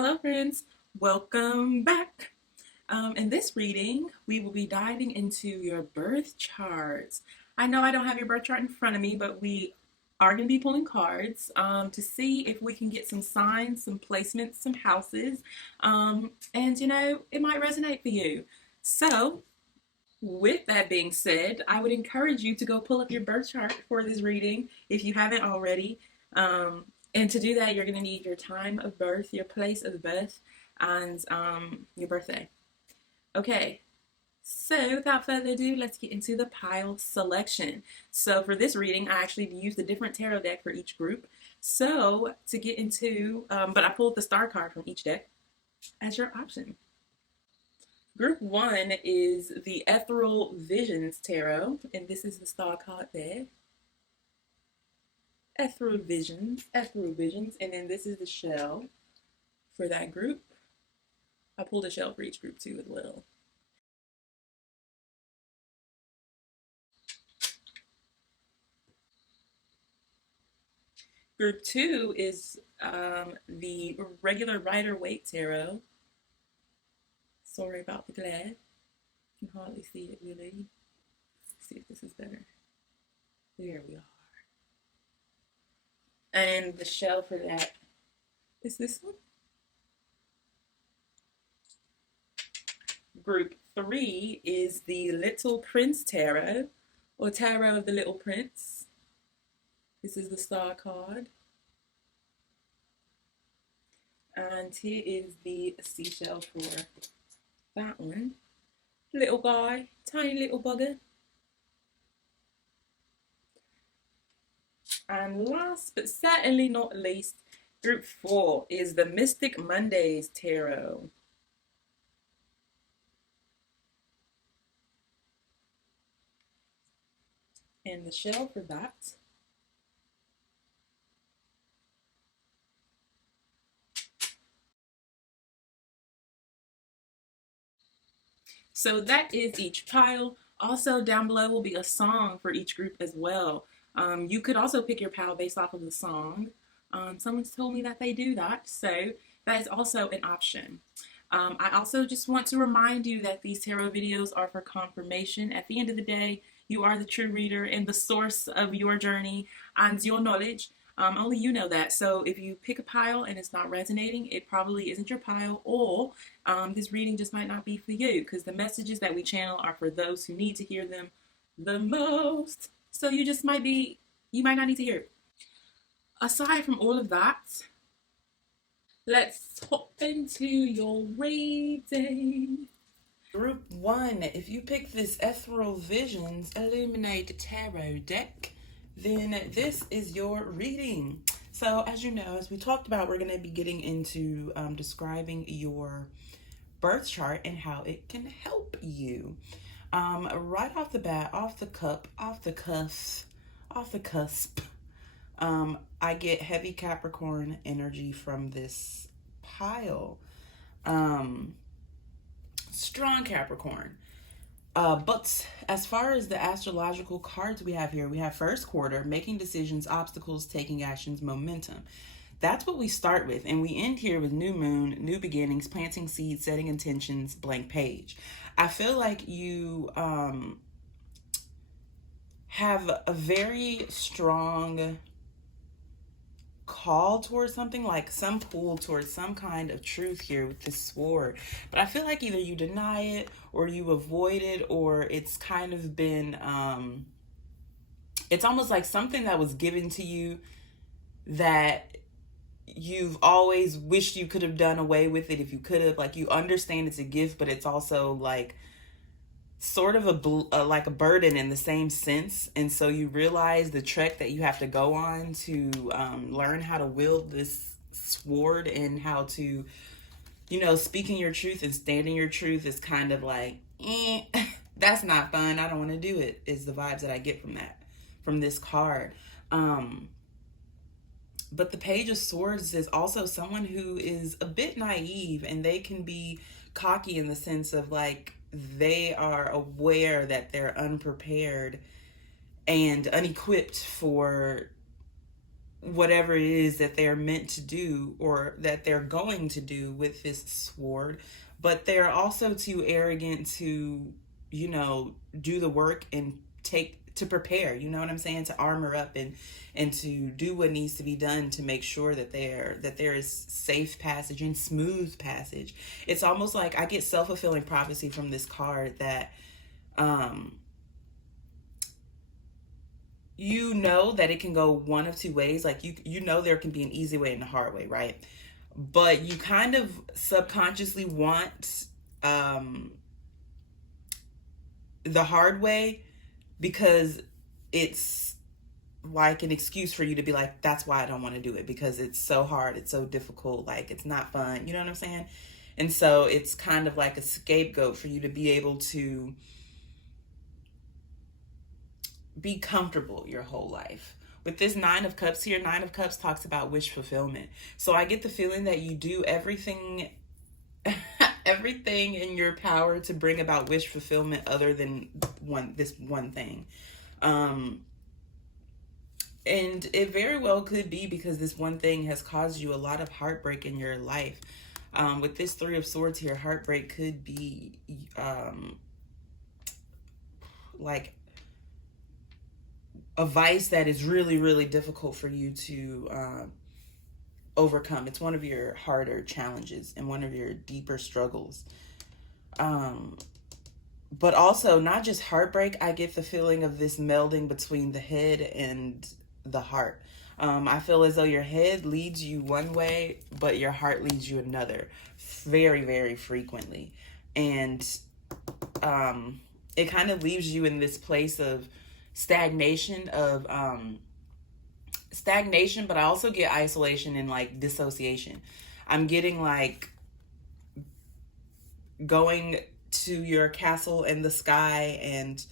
Hello friends, welcome back. In this reading, we will be diving into your birth charts. I know I don't have your birth chart in front of me, but we are going to be pulling cards to see if we can get some signs, some placements, some houses, and it might resonate for you. So, with that being said, I would encourage you to go pull up your birth chart for this reading if you haven't already. And to do that, you're going to need your time of birth, your place of birth, and your birthday. Okay, so without further ado, let's get into the pile selection. So for this reading, I actually used a different tarot deck for each group. So to get into, but I pulled the star card from each deck as your option. Group one is the Ethereal Visions Tarot, and this is the star card there. Ethereal Visions, and then this is the shell for that group. I pulled a shell for each group too as well. Group two is the regular Rider-Waite Tarot. Sorry about the glare. You can hardly see it really. Let's see if this is better. There we are. And the shell for that is this one. Group three is the Little Prince Tarot, or Tarot of the Little Prince. This is the star card. And here is the seashell for that one. Little guy, tiny little bugger. And last but certainly not least, group four is the Mystic Mondays Tarot. And the shell for that so that is each pile. Also down below will be a song for each group as well. You could also pick your pile based off of the song. Someone's told me that they do that, so that is also an option. I also just want to remind you that these tarot videos are for confirmation. At the end of the day, you are the true reader and the source of your journey and your knowledge. Only you know that. So if you pick a pile and it's not resonating, it probably isn't your pile, or this reading just might not be for you, because the messages that we channel are for those who need to hear them the most. So you might not need to hear it. Aside from all of that, let's hop into your reading. Group one, if you pick this Ethereal Visions Illuminate Tarot deck, then this is your reading. So as you know, as we talked about, we're going to be getting into describing your birth chart and how it can help you. Right off the bat, off the cusp, I get heavy Capricorn energy from this pile. Strong Capricorn. But as far as the astrological cards we have here, we have first quarter, making decisions, obstacles, taking actions, momentum. That's what we start with. And we end here with new moon, new beginnings, planting seeds, setting intentions, blank page. I feel like you have a very strong call towards something, like some pull towards some kind of truth here with this sword. But I feel like either you deny it or you avoid it, or it's kind of been it's almost like something that was given to you that you've always wished you could have done away with it if you could have. Like, you understand it's a gift, but it's also like sort of like a burden in the same sense. And so you realize the trek that you have to go on to learn how to wield this sword, and how to, speaking your truth and standing your truth is kind of like, that's not fun. I don't want to do it, is the vibes that I get from this card. But the Page of Swords is also someone who is a bit naive, and they can be cocky in the sense of like, they are aware that they're unprepared and unequipped for whatever it is that they're meant to do or that they're going to do with this sword, but they're also too arrogant to, do the work and prepare, you know what I'm saying, to armor up and to do what needs to be done to make sure that there is safe passage and smooth passage. It's almost like I get self-fulfilling prophecy from this card that that it can go one of two ways. Like there can be an easy way and a hard way, right? But you kind of subconsciously want the hard way because it's like an excuse for you to be like, that's why I don't want to do it, because it's so hard, it's so difficult, like it's not fun, you know what I'm saying? And so it's kind of like a scapegoat for you to be able to be comfortable your whole life. With this Nine of Cups here, Nine of Cups talks about wish fulfillment. So I get the feeling that you do everything everything in your power to bring about wish fulfillment other than this one thing. And it very well could be because this one thing has caused you a lot of heartbreak in your life. With this Three of Swords here, heartbreak could be like a vice that is really, really difficult for you to overcome. It's one of your harder challenges and one of your deeper struggles. But also, not just heartbreak, I get the feeling of this melding between the head and the heart. I feel as though your head leads you one way, but your heart leads you another very, very frequently. And it kind of leaves you in this place of stagnation, but I also get isolation and like dissociation. I'm getting like going to your castle in the sky and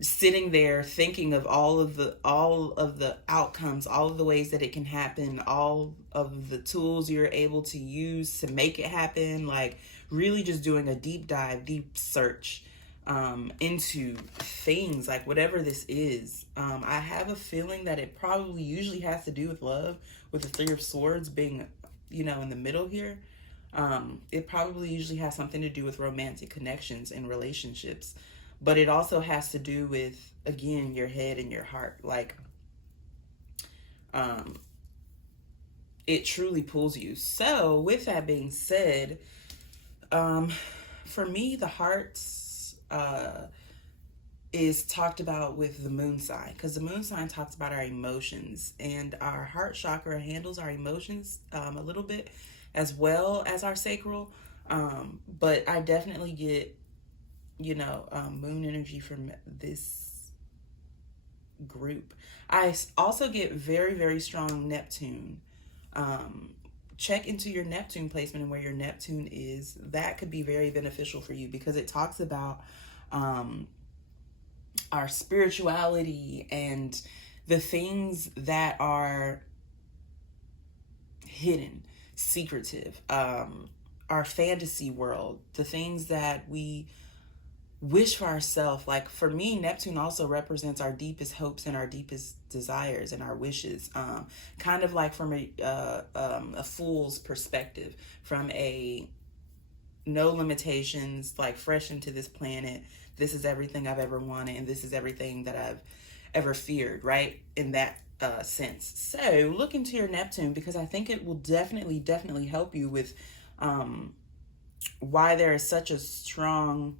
sitting there thinking of all of the outcomes, all of the ways that it can happen, all of the tools you're able to use to make it happen, like really just doing a deep dive, deep search into things, like whatever this is. I have a feeling that it probably usually has to do with love, with the Three of Swords being, in the middle here. It probably usually has something to do with romantic connections and relationships, but it also has to do with, again, your head and your heart. Like, it truly pulls you. So with that being said, for me, the heart is talked about with the moon sign, because the moon sign talks about our emotions, and our heart chakra handles our emotions a little bit as well as our sacral. But I definitely get, moon energy from this group. I also get very, very strong Neptune. Check into your Neptune placement and where your Neptune is. That could be very beneficial for you because it talks about our spirituality and the things that are hidden, secretive, our fantasy world, the things that we wish for ourselves. Like for me, Neptune also represents our deepest hopes and our deepest desires and our wishes, kind of like from a fool's perspective, from a no limitations, like fresh into this planet, this is everything I've ever wanted and this is everything that I've ever feared, right? In that sense. So look into your Neptune, because I think it will definitely help you with why there is such a strong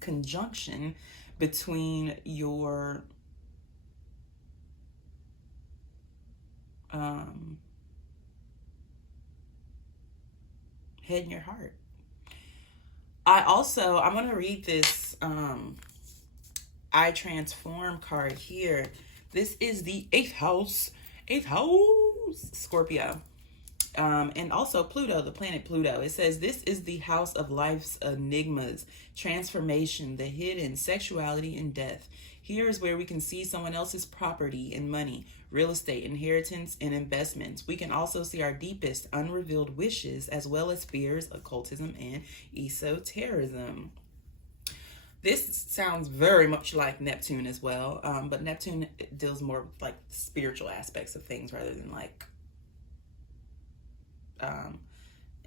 conjunction between your head and your heart. I'm going to read this I Transform card here. This is the eighth house, Scorpio. And also Pluto, the planet Pluto. It says this is the house of life's enigmas, transformation, the hidden, sexuality, and death. Here is where we can see someone else's property and money, real estate, inheritance, and investments. We can also see our deepest unrevealed wishes, as well as fears, occultism, and esotericism. This sounds very much like Neptune as well, but Neptune deals more with like spiritual aspects of things rather than like um,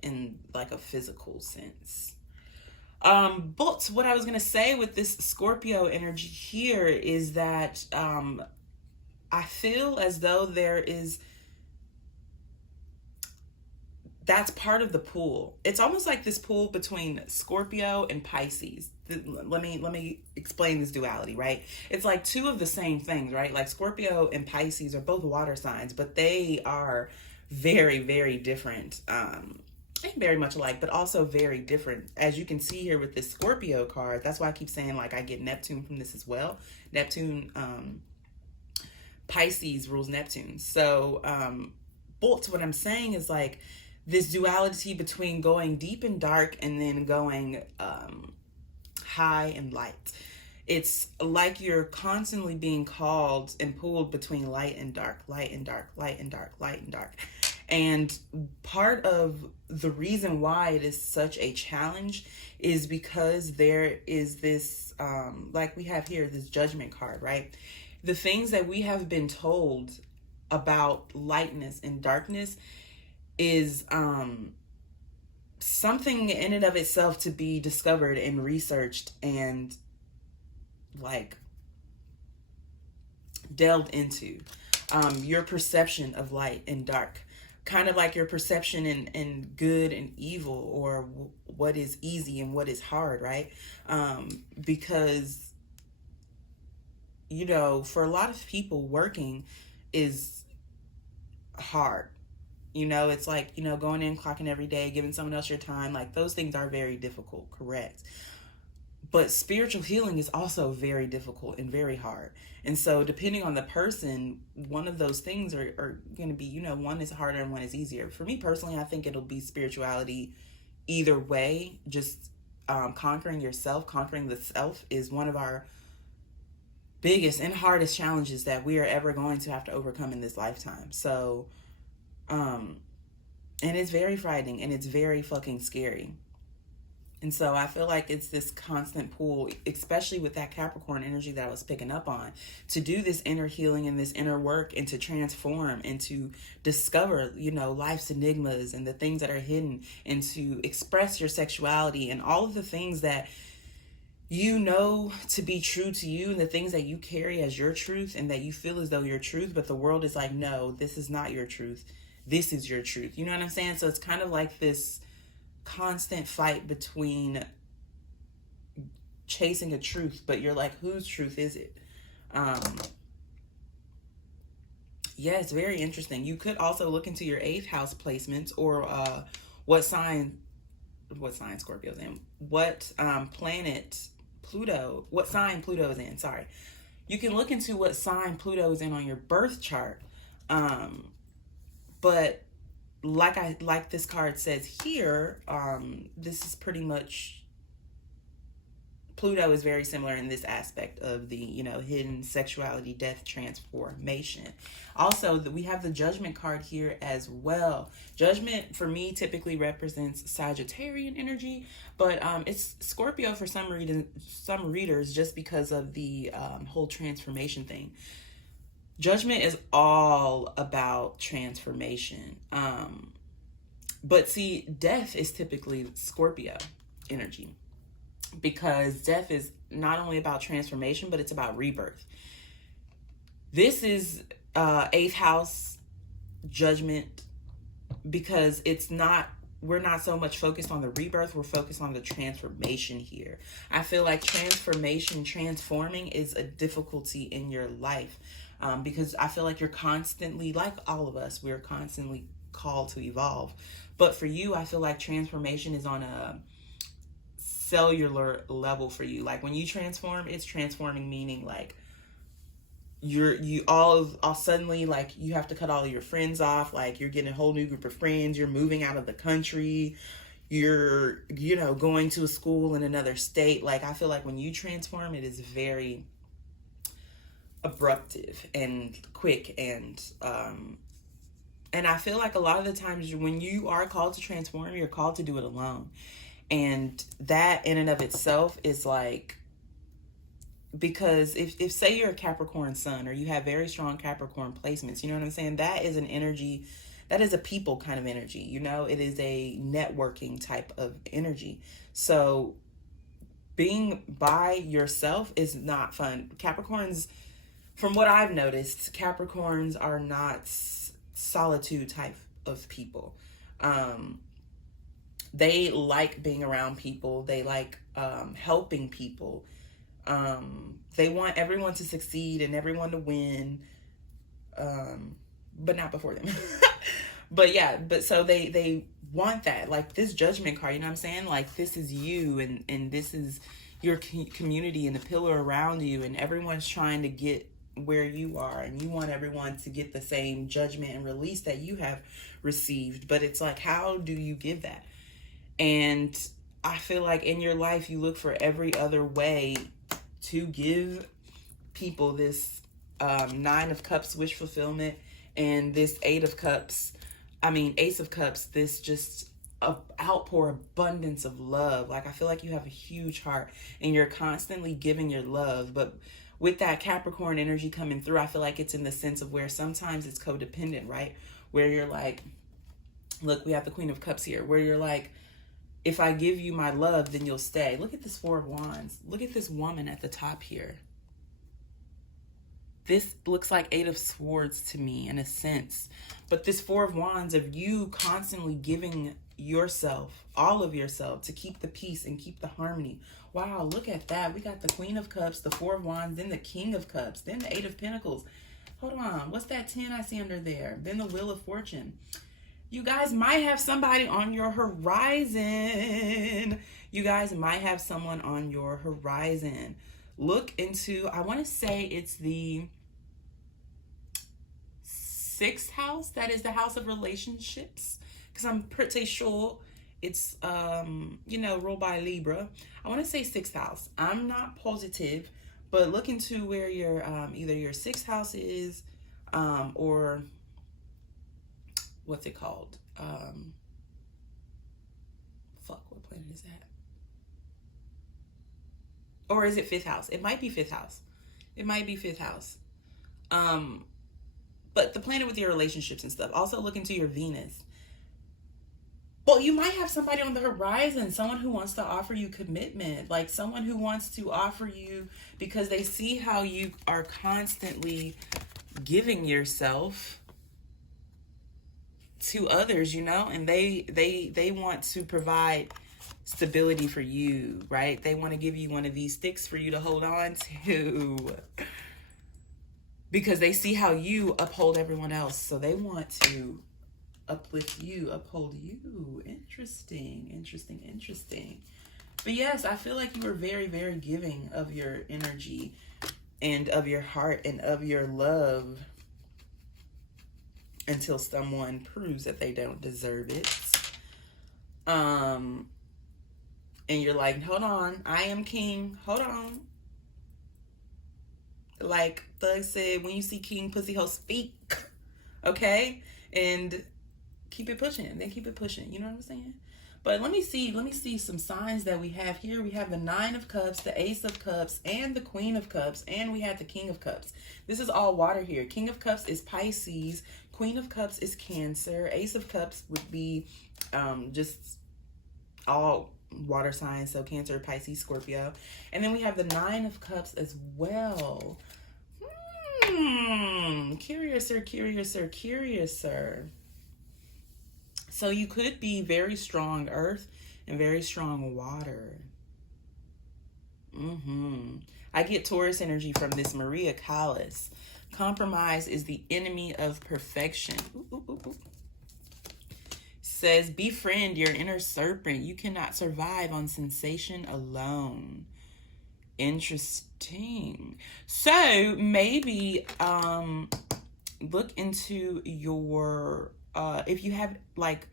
in like a physical sense. But what I was gonna say with this Scorpio energy here is that I feel as though that's part of the pool. It's almost like this pool between Scorpio and Pisces. Let me explain this duality, right? It's like two of the same things, right? Like Scorpio and Pisces are both water signs, but they are very, very different. Very much alike, but also very different. As you can see here with this Scorpio card, that's why I keep saying like I get Neptune from this as well. Neptune, Pisces rules Neptune. So, but what I'm saying is like this duality between going deep and dark and then going high and light. It's like you're constantly being called and pulled between light and dark, light and dark, light and dark, light and dark. And part of the reason why it is such a challenge is because there is this, like we have here, this judgment card, right? The things that we have been told about lightness and darkness is something in and of itself to be discovered and researched and like delved into. Your perception of light and dark, kind of like your perception in good and evil, or what is easy and what is hard, right? Because, you know, for a lot of people, working is hard. You know, it's like, you know, going in, clocking every day, giving someone else your time, like those things are very difficult, correct? But spiritual healing is also very difficult and very hard. And so depending on the person, one of those things are going to be, you know, one is harder and one is easier. For me personally, I think it'll be spirituality either way. Just conquering yourself, conquering the self is one of our biggest and hardest challenges that we are ever going to have to overcome in this lifetime. So, and it's very frightening and it's very fucking scary. And so I feel like it's this constant pull, especially with that Capricorn energy that I was picking up on, to do this inner healing and this inner work and to transform and to discover, you know, life's enigmas and the things that are hidden, and to express your sexuality and all of the things that you know to be true to you and the things that you carry as your truth and that you feel as though your truth, but the world is like, no, this is not your truth. This is your truth. You know what I'm saying? So it's kind of like this constant fight between chasing a truth, but you're like, whose truth is it? Yeah, it's very interesting. You could also look into your 8th house placements, or what sign Scorpio's in, what planet Pluto, what sign Pluto is in, sorry. You can look into what sign Pluto is in on your birth chart. But like this card says here, this is pretty much, Pluto is very similar in this aspect of the, you know, hidden sexuality, death, transformation. Also, we have the Judgment card here as well. Judgment for me typically represents Sagittarian energy, but it's Scorpio for some readers, just because of the whole transformation thing. Judgment is all about transformation. But see, death is typically Scorpio energy, because death is not only about transformation, but it's about rebirth. This is 8th house Judgment, because we're not so much focused on the rebirth, we're focused on the transformation here. I feel like transforming is a difficulty in your life. Because I feel like you're constantly, like all of us, we're constantly called to evolve. But for you, I feel like transformation is on a cellular level for you. Like when you transform, it's transforming, meaning like you all suddenly, like you have to cut all of your friends off. Like you're getting a whole new group of friends. You're moving out of the country. You're, you know, going to a school in another state. Like I feel like when you transform, it is very abruptive and quick, and I feel like a lot of the times when you are called to transform, you're called to do it alone, and that in and of itself is like because if say you're a Capricorn sun, or you have very strong Capricorn placements, you know what I'm saying? That is an energy, that is a people kind of energy, you know? It is a networking type of energy. So being by yourself is not fun. Capricorns, from what I've noticed, Capricorns are not solitude type of people. Um, they like being around people. They like helping people. They want everyone to succeed and everyone to win, but not before them. But yeah, but so they want that, like this judgment card. You know what I'm saying? Like, this is you, and this is your community and the pillar around you, and everyone's trying to get where you are, and you want everyone to get the same judgment and release that you have received. But it's like, how do you give that? And I feel like in your life you look for every other way to give people this Nine of Cups wish fulfillment, and this Ace of Cups, this just outpour abundance of love. Like, I feel like you have a huge heart and you're constantly giving your love. But with that Capricorn energy coming through, I feel like it's in the sense of where sometimes it's codependent, right? Where you're like, look, we have the Queen of Cups here, where you're like, if I give you my love, then you'll stay. Look at this Four of Wands. Look at this woman at the top here. This looks like Eight of Swords to me in a sense. But this Four of Wands of you constantly giving yourself, all of yourself, to keep the peace and keep the harmony. Wow, look at that. We got the Queen of Cups, the Four of Wands, then the King of Cups, then the Eight of Pentacles. Hold on, what's that 10 I see under there? Then the Wheel of Fortune. You guys might have somebody on your horizon. You guys might have someone on your horizon. Look into, I want to say it's the 6th house. That is the house of relationships, because I'm pretty sure it's ruled by Libra. I want to say 6th house. I'm not positive, but look into where your either your 6th house is, or what's it called? What planet is that? Or is it 5th house? It might be 5th house. It might be 5th house. But the planet with your relationships and stuff. Also look into your Venus. Well, you might have somebody on the horizon, someone who wants to offer you commitment, like someone who wants to offer you, because they see how you are constantly giving yourself to others, you know, and they want to provide stability for you, right? They want to give you one of these sticks for you to hold on to, because they see how you uphold everyone else. So they want to uplift you, uphold you. Interesting. But yes, I feel like you were very, very giving of your energy and of your heart and of your love, until someone proves that they don't deserve it. And you're like, hold on, I am king, hold on. Like Thug said, when you see king pussy hoe, speak. Okay? And keep it pushing. Then keep it pushing. You know what I'm saying? But let me see some signs that we have here. We have the 9 of Cups, the Ace of Cups, and the Queen of Cups, and we have the King of Cups. This is all water here. King of Cups is Pisces. Queen of Cups is Cancer. Ace of Cups would be just all water signs, so Cancer, Pisces, Scorpio. And then we have the 9 of Cups as well. Curiouser. So you could be very strong earth and very strong water. I get Taurus energy from this Maria Callas. Compromise is the enemy of perfection. Says, befriend your inner serpent. You cannot survive on sensation alone. Interesting. So maybe look into your if you have like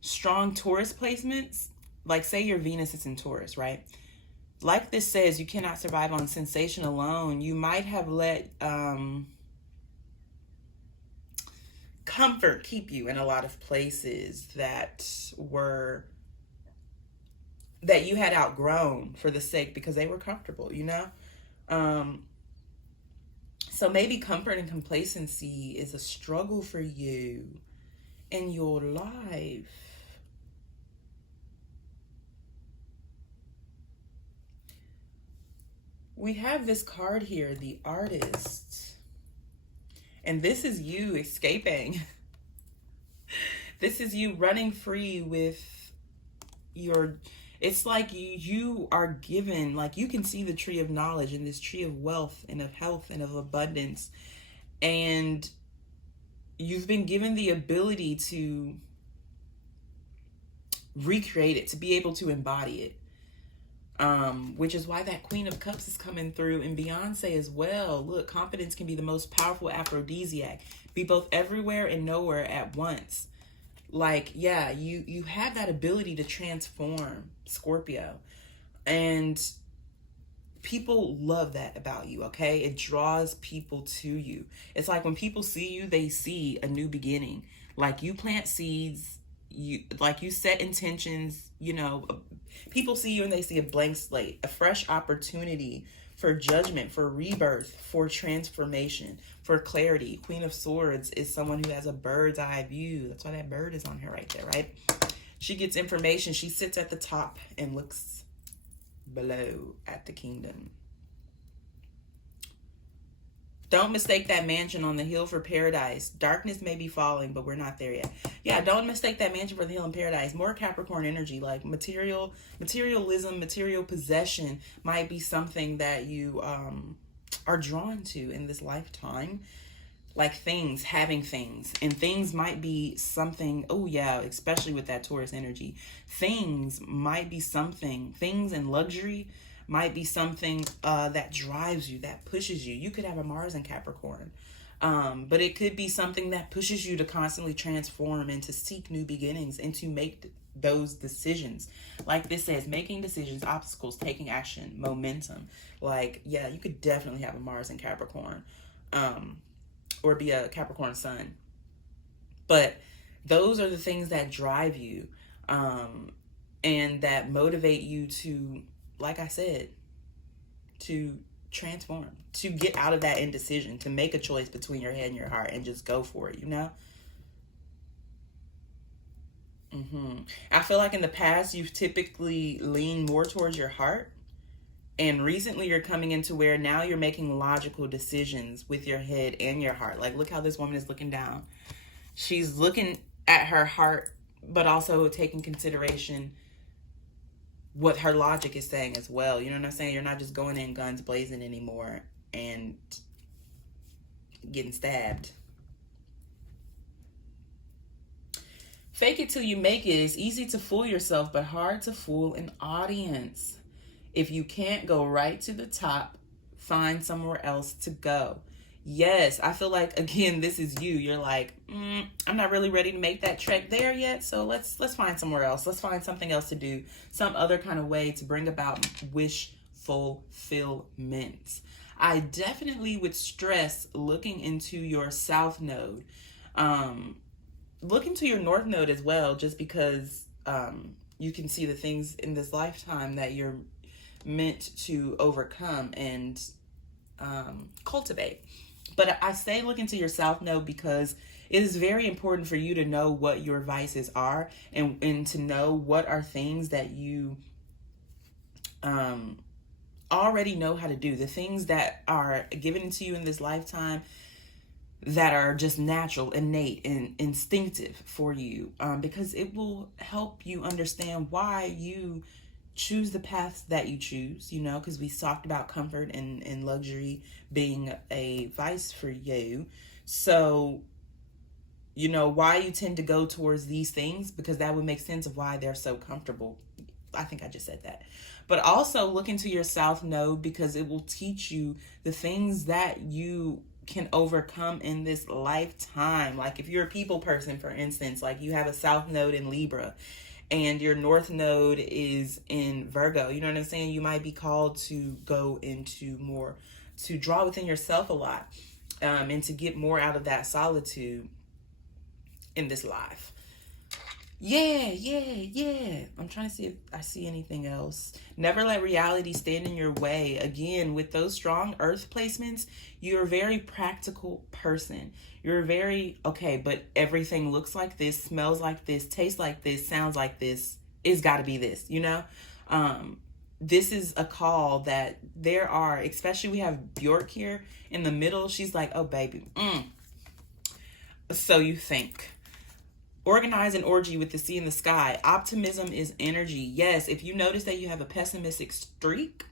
strong Taurus placements, like say your Venus is in Taurus, right? Like this says, you cannot survive on sensation alone. You might have let comfort keep you in a lot of places that you had outgrown for the sake, because they were comfortable, you know? Um, so maybe comfort and complacency is a struggle for you in your life. We have this card here, the Artist. And this is you escaping. This is you running free with your, it's like you are given, like you can see the tree of knowledge and this tree of wealth and of health and of abundance, and you've been given the ability to recreate it, to be able to embody it. Which is why that Queen of Cups is coming through, and Beyonce as well. Look, confidence can be the most powerful aphrodisiac. Be both everywhere and nowhere at once. Like, yeah, you have that ability to transform, Scorpio. And people love that about you, okay? It draws people to you. It's like when people see you, they see a new beginning. Like you plant seeds, you set intentions, people see you and they see a blank slate, a fresh opportunity for judgment, for rebirth, for transformation, for clarity. Queen of Swords is someone who has a bird's eye view. That's why that bird is on her right there, right? She gets information. She sits at the top and looks below at the kingdom. Don't mistake that mansion on the hill for paradise. Darkness may be falling, but we're not there yet. Yeah, don't mistake that mansion for the hill in paradise. More Capricorn energy, like materialism, material possession might be something that you are drawn to in this lifetime. Like things, having things. And things might be something, oh yeah, especially with that Taurus energy. Things might be something, things and luxury might be something that drives you, that pushes you. You could have a Mars in Capricorn. But it could be something that pushes you to constantly transform and to seek new beginnings and to make those decisions. Like this says, making decisions, obstacles, taking action, momentum. Like, yeah, you could definitely have a Mars in Capricorn. Or be a Capricorn sun. But those are the things that drive you and that motivate you to, like I said, to transform, to get out of that indecision, to make a choice between your head and your heart and just go for it, I feel like in the past you've typically leaned more towards your heart. And recently you're coming into where now you're making logical decisions with your head and your heart. Like, look how this woman is looking down. She's looking at her heart, but also taking consideration what her logic is saying as well. You know what I'm saying? You're not just going in guns blazing anymore and getting stabbed. Fake it till you make it. It's easy to fool yourself, but hard to fool an audience. If you can't go right to the top, find somewhere else to go. Yes, I feel like, again, this is you. You're like, I'm not really ready to make that trek there yet, so let's find somewhere else. Let's find something else to do, some other kind of way to bring about wish fulfillment. I definitely would stress looking into your South Node. Look into your North Node as well, just because you can see the things in this lifetime that you're meant to overcome and cultivate. But I say look into your South Node because it is very important for you to know what your vices are and to know what are things that you already know how to do. The things that are given to you in this lifetime that are just natural, innate, and instinctive for you, because it will help you understand why you choose the paths that you choose, because we talked about comfort and luxury being a vice for you. So, why you tend to go towards these things, because that would make sense of why they're so comfortable. I think I just said that. But also look into your South Node because it will teach you the things that you can overcome in this lifetime. Like if you're a people person, for instance, like you have a South Node in Libra and your North Node is in Virgo, you know what I'm saying? You might be called to go into more, to draw within yourself a lot, and to get more out of that solitude in this life. Yeah. I'm trying to see if I see anything else. Never let reality stand in your way. Again, with those strong earth placements, you're a very practical person. You're very, okay, but everything looks like this, smells like this, tastes like this, sounds like this. It's got to be this, you know? Um, this is a call that there are, especially we have Bjork here in the middle. She's like, oh, baby. So you think. Organize an orgy with the sea in the sky. Optimism is energy. Yes, if you notice that you have a pessimistic streak,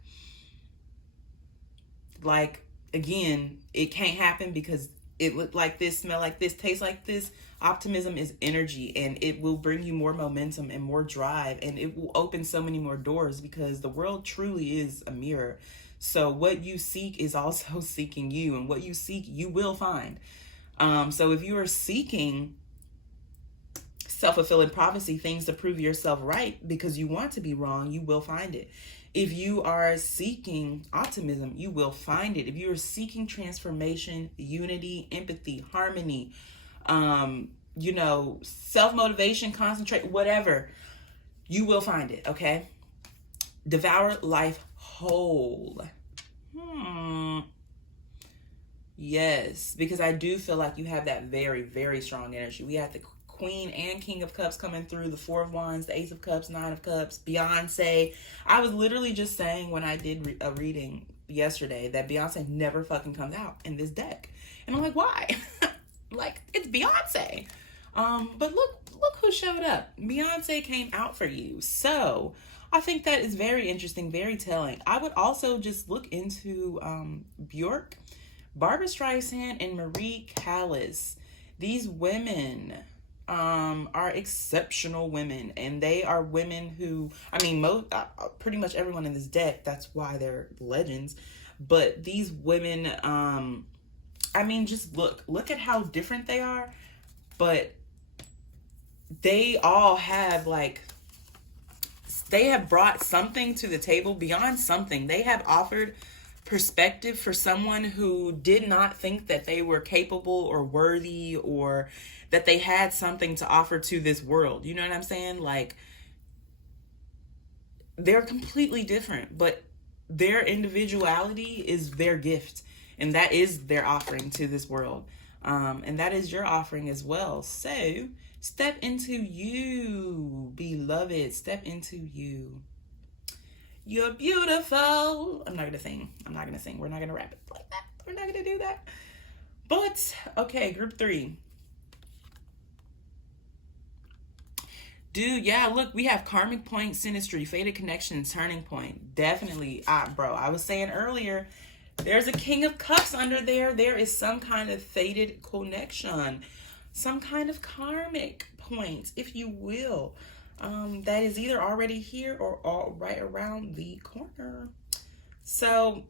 like, again, it can't happen because it looked like this, smell like this, taste like this. Optimism is energy, and it will bring you more momentum and more drive, and it will open so many more doors because the world truly is a mirror. So what you seek is also seeking you, and what you seek you will find. So if you are seeking self-fulfilling prophecy, things to prove yourself right because you want to be wrong, you will find it. If you are seeking optimism, you will find it. If you are seeking transformation, unity, empathy, harmony, self-motivation, concentrate, whatever, you will find it. Okay. Devour life whole. Yes, because I do feel like you have that very, very strong energy. We have the Queen and King of Cups coming through, the Four of Wands, the Ace of Cups, Nine of Cups, Beyonce. I was literally just saying when I did a reading yesterday that Beyonce never fucking comes out in this deck. And I'm like, why? Like, it's Beyonce. But look who showed up. Beyonce came out for you. So I think that is very interesting, very telling. I would also just look into Bjork, Barbra Streisand, and Marie Callas. These women are exceptional women, and they are women who, I mean, pretty much everyone in this deck, that's why they're legends. But these women, I mean, just look at how different they are, but they all have they have brought something to the table beyond something. They have offered perspective for someone who did not think that they were capable or worthy or that they had something to offer to this world. You know what I'm saying? Like, they're completely different, but their individuality is their gift, and that is their offering to this world. And that is your offering as well. So step into you, beloved. Step into you. You're beautiful. I'm not gonna sing. We're not gonna rap it like that. We're not gonna do that. But okay, group 3. Dude, yeah, look, we have karmic point, synastry, fated connection, turning point. Definitely, bro. I was saying earlier, there's a King of Cups under there. There is some kind of fated connection, some kind of karmic point, if you will, that is either already here or all right around the corner. So,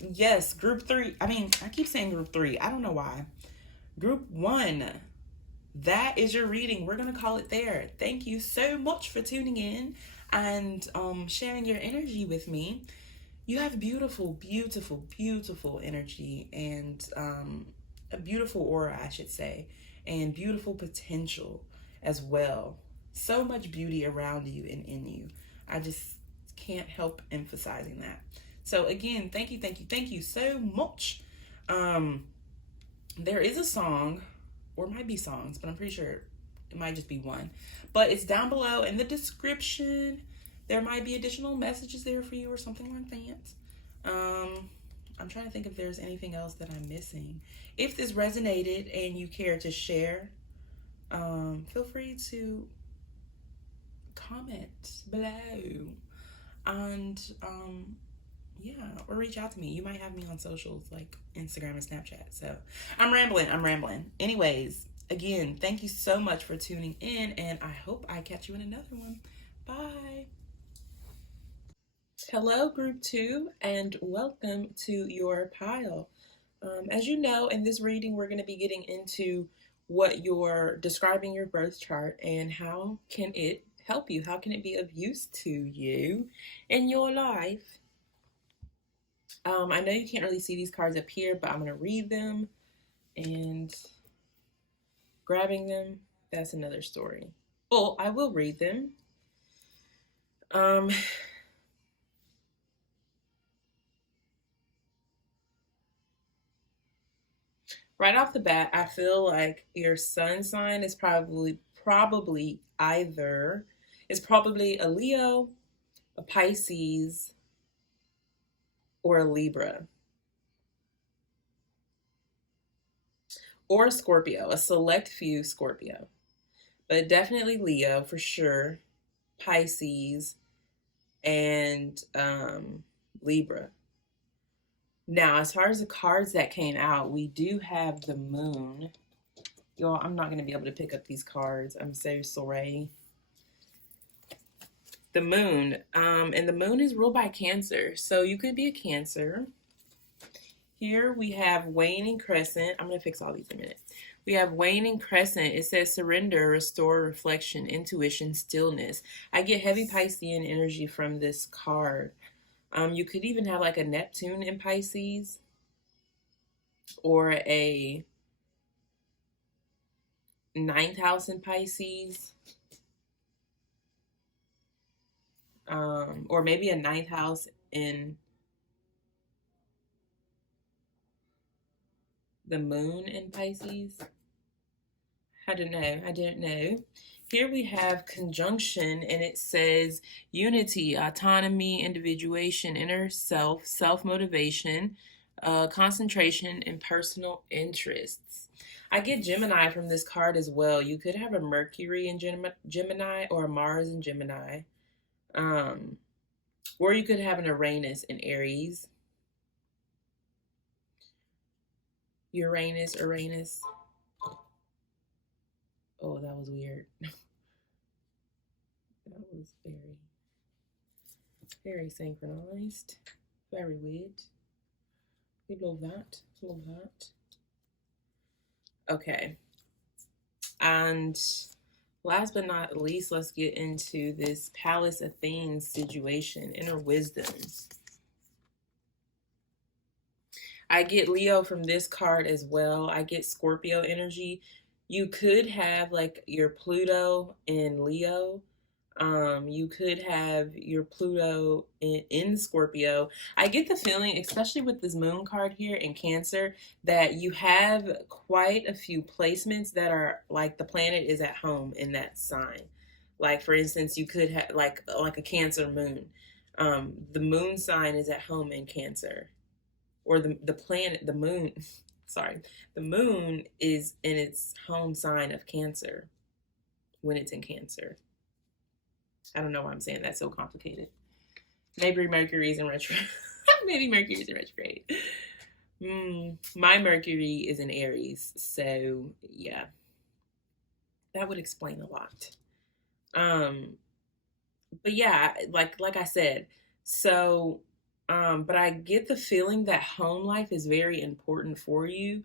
yes, group 3. I mean, I keep saying group 3. I don't know why. Group 1. That is your reading. We're going to call it there. Thank you so much for tuning in and sharing your energy with me. You have beautiful, beautiful, beautiful energy and a beautiful aura, I should say, and beautiful potential as well. So much beauty around you and in you. I just can't help emphasizing that. So again, thank you so much. There is a song, or it might be songs, but I'm pretty sure it might just be one. But it's down below in the description. There might be additional messages there for you or something like that. I'm trying to think if there's anything else that I'm missing. If this resonated and you care to share, feel free to comment below. And yeah, or reach out to me. You might have me on socials like Instagram and Snapchat. So I'm rambling. Anyways, again, thank you so much for tuning in, and I hope I catch you in another one. Bye. Hello, group 2, and welcome to your pile. As you know, in this reading, we're going to be getting into what you're describing your birth chart and how can it help you? How can it be of use to you in your life? I know you can't really see these cards up here, but I'm going to read them, and grabbing them, that's another story. Well, I will read them. Um, right off the bat, I feel like your sun sign is probably either it's probably a Leo, a Pisces, or a Libra, or a Scorpio, a select few Scorpio, but definitely Leo for sure, Pisces, and Libra. Now, as far as the cards that came out, we do have the moon. Y'all, I'm not going to be able to pick up these cards. I'm so sorry. The moon. And the moon is ruled by Cancer. So you could be a Cancer. Here we have waning crescent. I'm going to fix all these in a minute. We have waning crescent. It says surrender, restore, reflection, intuition, stillness. I get heavy Piscean energy from this card. You could even have like a Neptune in Pisces or a ninth house in Pisces, or maybe a ninth house in the moon in Pisces. I don't know. I don't know. Here we have conjunction, and it says unity, autonomy, individuation, inner self, self motivation, concentration, and personal interests. I get Gemini from this card as well. You could have a Mercury in Gemini or a Mars in Gemini. Um, or you could have an Uranus in Aries. Uranus. Oh, that was weird. That was very synchronized. Very weird. We love that. Love that. Okay. And last but not least, let's get into this Palace Athene situation, inner wisdoms. I get Leo from this card as well. I get Scorpio energy. You could have like your Pluto in Leo. You could have your Pluto in Scorpio. I get the feeling, especially with this moon card here in Cancer, that you have quite a few placements that are like the planet is at home in that sign. Like for instance, you could have like a Cancer moon. The moon sign is at home in Cancer, or the planet, the moon. Sorry, the moon is in its home sign of Cancer when it's in Cancer. I don't know why I'm saying that's so complicated. Maybe Mercury's in retrograde. Maybe Mercury's in retrograde. My Mercury is in Aries, so yeah, that would explain a lot. Um, but yeah, like I said, so but I get the feeling that home life is very important for you,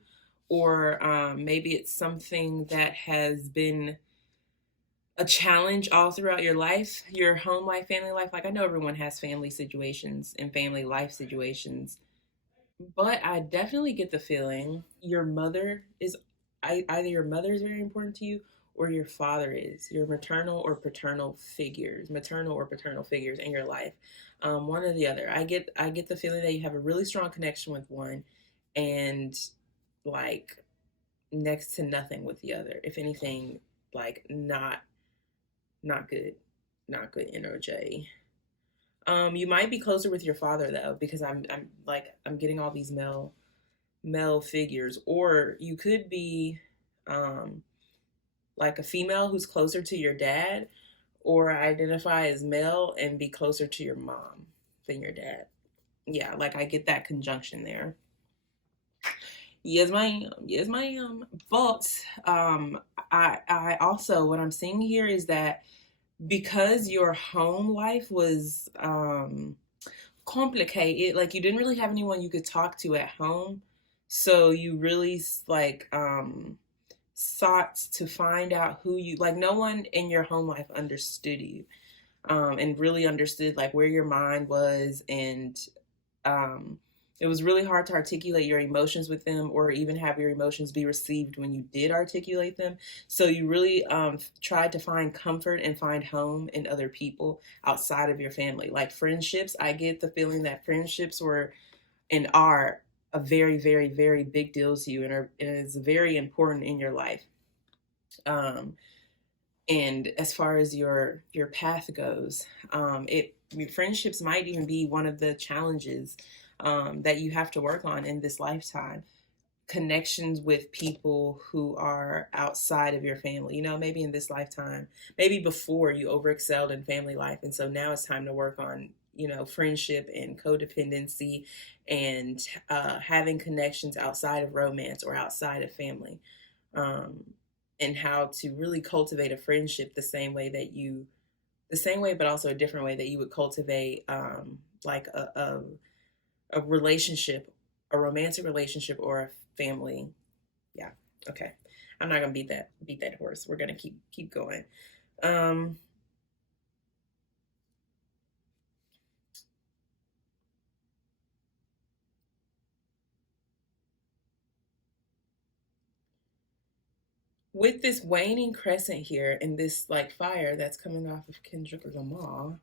or maybe it's something that has been a challenge all throughout your life, your home life, family life. Like I know everyone has family situations and family life situations, but I definitely get the feeling your mother is either your mother is very important to you or your father is, your maternal or paternal figures in your life, one or the other. I get the feeling that you have a really strong connection with one, and like next to nothing with the other. If anything, like not good, not good NOJ. You might be closer with your father though, because I'm getting all these male figures, or you could be um like a female who's closer to your dad, or identify as male and be closer to your mom than your dad. Yeah, like I get that conjunction there. Yes, ma'am. Yes, ma'am. But I also what I'm seeing here is that because your home life was complicated, like you didn't really have anyone you could talk to at home, so you really like sought to find out who you like. No one in your home life understood you, and really understood like where your mind was, and um it was really hard to articulate your emotions with them or even have your emotions be received when you did articulate them. So you really tried to find comfort and find home in other people outside of your family. Like friendships, I get the feeling that friendships were and are a very, very, very big deal to you and, and is very important in your life. Um, and as far as your path goes, it friendships might even be one of the challenges that you have to work on in this lifetime. Connections with people who are outside of your family. You know, maybe in this lifetime, maybe before you overexcelled in family life, and so now it's time to work on, you know, friendship and codependency and having connections outside of romance or outside of family. Um, and how to really cultivate a friendship the same way, but also a different way that you would cultivate like a relationship, a romantic relationship or a family. Yeah. Okay. I'm not gonna beat that horse. We're gonna keep going. Um, with this waning crescent here and this like fire that's coming off of Kendrick Lamar,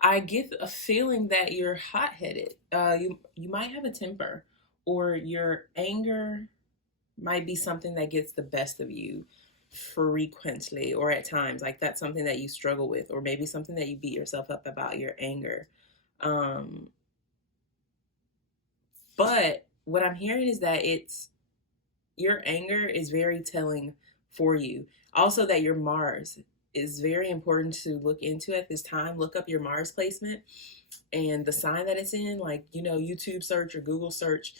I get a feeling that you're hot headed. You might have a temper, or your anger might be something that gets the best of you frequently, or at times. Like that's something that you struggle with, or maybe something that you beat yourself up about your anger. Um, but what I'm hearing is that it's your anger is very telling for you. Also, that your Mars is very important to look into at this time. Look up your Mars placement and the sign that it's in, like, you know, YouTube search or Google search,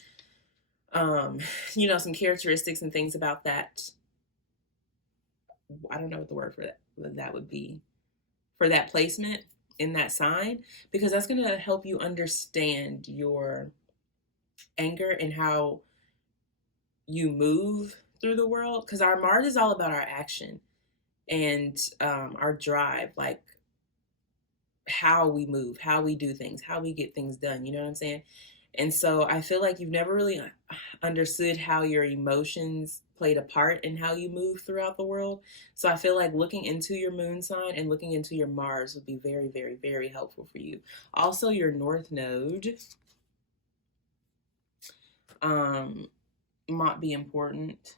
um, you know, some characteristics and things about that. I don't know what the word for that would be for that placement in that sign, because that's going to help you understand your anger and how you move through the world. Because our Mars is all about our action and our drive, like how we move, how we do things, how we get things done. You know what I'm saying? And so I feel like you've never really understood how your emotions played a part in how you move throughout the world. So I feel like looking into your moon sign and looking into your Mars would be very, very, very helpful for you. Also, your North Node um, might be important.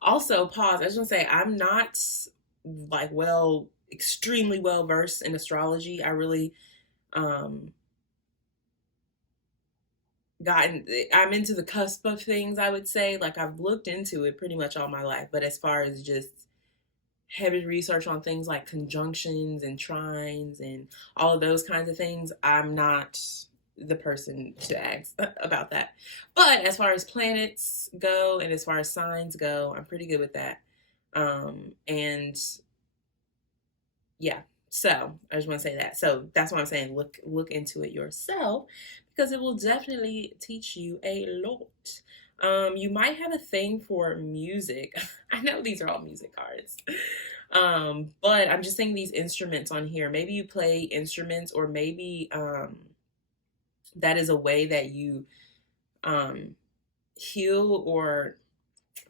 Also, pause. I just want to say I'm not like extremely well versed in astrology. I really um, I'm into the cusp of things, I would say. Like I've looked into it pretty much all my life, but as far as just heavy research on things like conjunctions and trines and all of those kinds of things, I'm not the person to ask about that. But as far as planets go and as far as signs go, I'm pretty good with that. And yeah, so I just want to say that. So that's why I'm saying look into it yourself, because it will definitely teach you a lot. You might have a thing for music. I know these are all music cards. But I'm just saying these instruments on here. Maybe you play instruments, or maybe that is a way that you um, heal or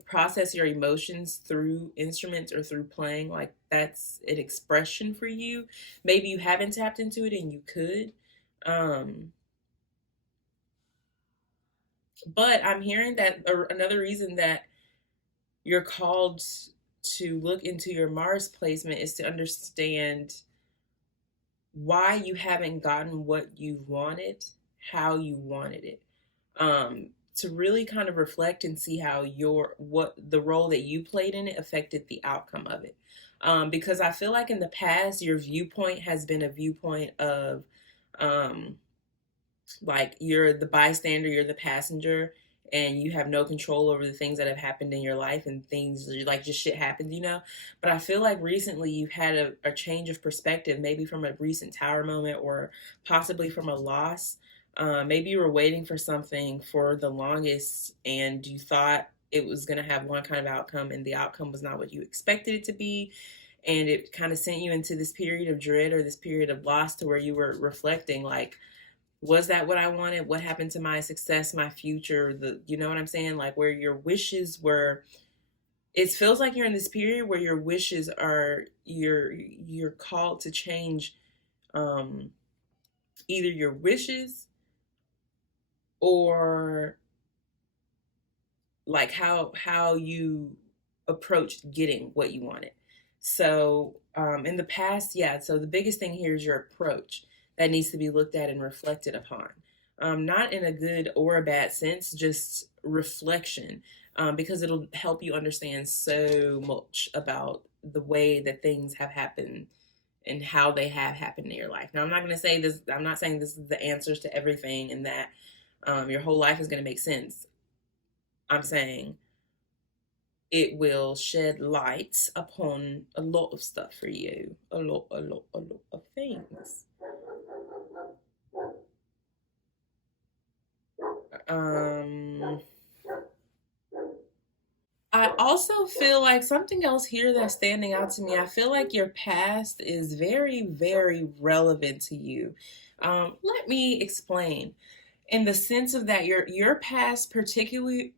process your emotions through instruments or through playing. Like that's an expression for you. Maybe you haven't tapped into it and you could. Um, but I'm hearing that another reason that you're called to look into your Mars placement is to understand why you haven't gotten what you wanted, how you wanted it. To really kind of reflect and see how what the role that you played in it affected the outcome of it. Because I feel like in the past, your viewpoint has been a viewpoint of um, like you're the bystander, you're the passenger, and you have no control over the things that have happened in your life, and things like just shit happens, you know. But I feel like recently you've had a change of perspective, maybe from a recent tower moment or possibly from a loss. Maybe you were waiting for something for the longest and you thought it was going to have one kind of outcome, and the outcome was not what you expected it to be. And it kind of sent you into this period of dread or this period of loss, to where you were reflecting like, Was that what I wanted? What happened to my success, my future? You know what I'm saying? Like where your wishes were. It feels like you're in this period where your wishes are you're called to change, um, either your wishes or like how you approached getting what you wanted. So in the past, yeah. So the biggest thing here is your approach that needs to be looked at and reflected upon. Not in a good or a bad sense, just reflection, because it'll help you understand so much about the way that things have happened and how they have happened in your life. Now, I'm not going to say this. I'm not saying this is the answers to everything and that your whole life is going to make sense. I'm saying it will shed light upon a lot of stuff for you. A lot of things. Um, I also feel like something else here that's standing out to me. I feel like your past is very, very relevant to you. Let me explain. In the sense of that your past, particularly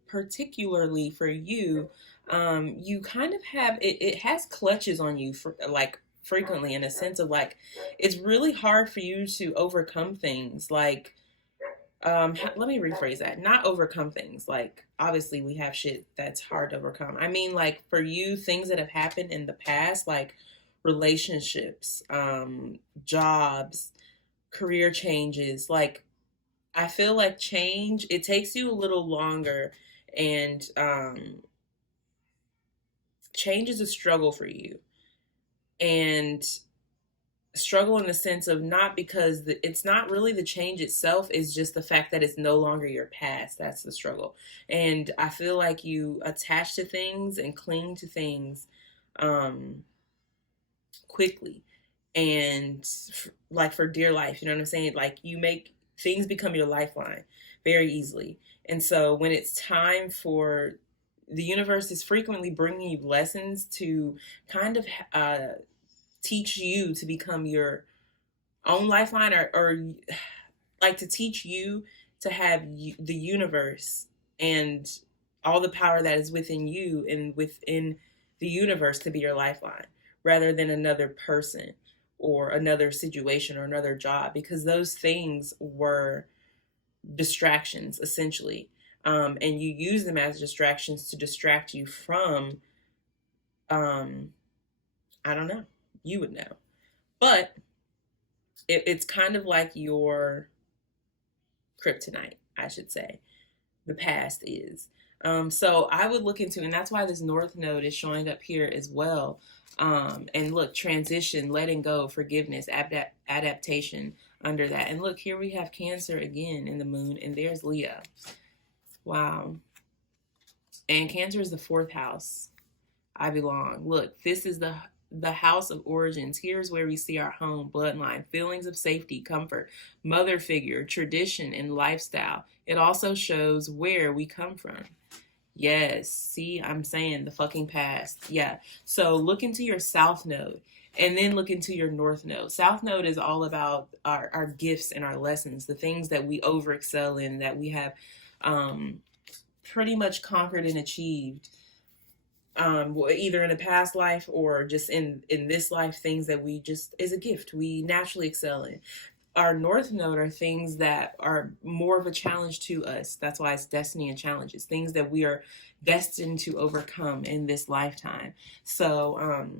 for you, you kind of have it has clutches on you for like frequently, in a sense of like it's really hard for you to overcome things like, let me rephrase that, not overcome things like obviously we have shit that's hard to overcome. I mean, like for you, things that have happened in the past, like relationships, jobs, career changes, like I feel like change, it takes you a little longer, and change is a struggle for you. And struggle in the sense of not because it's not really the change itself, it's just the fact that it's no longer your past. That's the struggle. And I feel like you attach to things and cling to things, um, quickly and like for dear life, you know what I'm saying? Like you make things become your lifeline very easily. And so when it's time for the universe is frequently bringing you lessons to kind of teach you to become your own lifeline, or like to teach you to have the universe and all the power that is within you and within the universe to be your lifeline rather than another person or another situation or another job, because those things were distractions essentially, and you use them as distractions to distract you from, um, I don't know, you would know, but it's kind of like your kryptonite, I should say. The past is. So I would look into, and that's why this North Node is showing up here as well. And look, transition, letting go, forgiveness, adaptation under that. And look, here we have Cancer again in the moon, and there's Leo. Wow. And Cancer is the fourth house. I belong. Look, this is the house of origins. Here's where we see our home, bloodline, feelings of safety, comfort, mother figure, tradition, and lifestyle. It also shows where we come from. Yes, see, I'm saying the fucking past. Yeah. So look into your south node and then look into your north node. South node is all about our gifts and our lessons, the things that we over excel in, that we have, um, pretty much conquered and achieved, either in a past life or just in this life, things that we just is a gift we naturally excel in. Our north node are things that are more of a challenge to us. That's why it's destiny and challenges, things that we are destined to overcome in this lifetime. So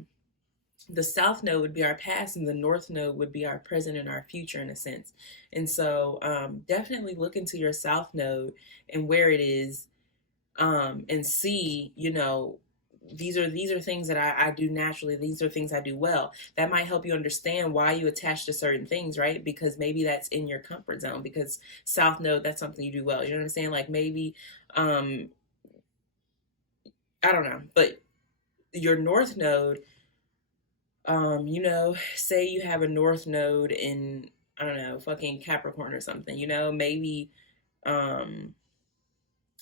the south node would be our past and the north node would be our present and our future in a sense. And so definitely look into your south node and where it is, and see, you know, these are things that I do naturally. These are things I do well. That might help you understand why you attach to certain things, right? Because maybe that's in your comfort zone. Because South Node, that's something you do well. You know what I'm saying? Like maybe, I don't know, but your North Node, you know, say you have a North Node in, I don't know, fucking Capricorn or something. You know, maybe um,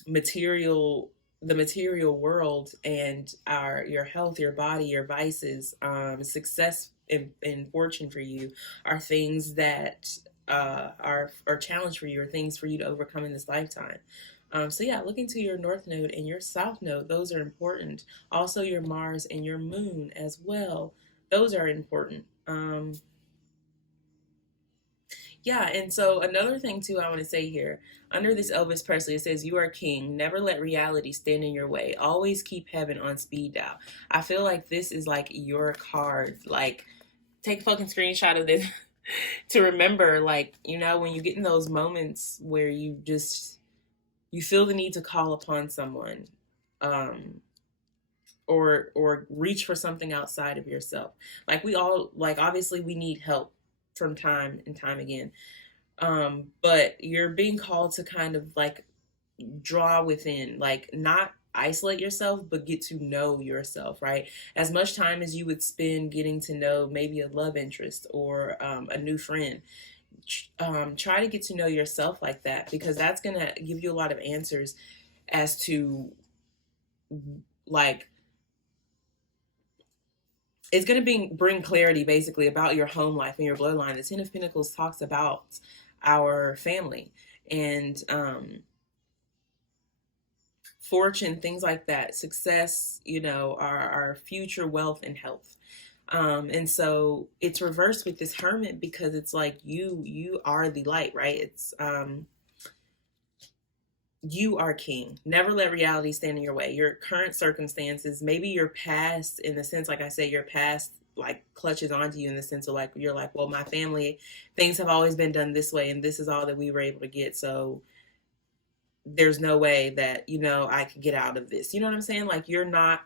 material the material world and our your health, your body, your vices, success and fortune for you are things that are challenge for you or things for you to overcome in this lifetime. So yeah, look into your north node and your south node. Those are important. Also, your Mars and your moon as well. Those are important. Yeah, and so another thing too I want to say here, under this Elvis Presley, it says you are king. Never let reality stand in your way. Always keep heaven on speed dial. I feel like this is like your card. Like, take a fucking screenshot of this to remember, like, when you get in those moments where you feel the need to call upon someone, um, or reach for something outside of yourself. Like, we all, like, obviously we need help from time and time again. But you're being called to kind of like draw within, like, not isolate yourself, but get to know yourself, right? As much time as you would spend getting to know maybe a love interest or a new friend, try to get to know yourself like that, because that's going to give you a lot of answers as to, like, it's going to bring clarity basically about your home life and your bloodline. The Ten of Pentacles talks about our family and fortune, things like that, success, our future wealth and health. And so it's reversed with this Hermit, because it's like you are the light, right? It's you are king. Never let reality stand in your way. Your current circumstances, maybe your past, in the sense, like I said, your past like clutches onto you in the sense of, like, you're like, well, my family, things have always been done this way and this is all that we were able to get, so there's no way that, I could get out of this. You know what I'm saying? Like, you're not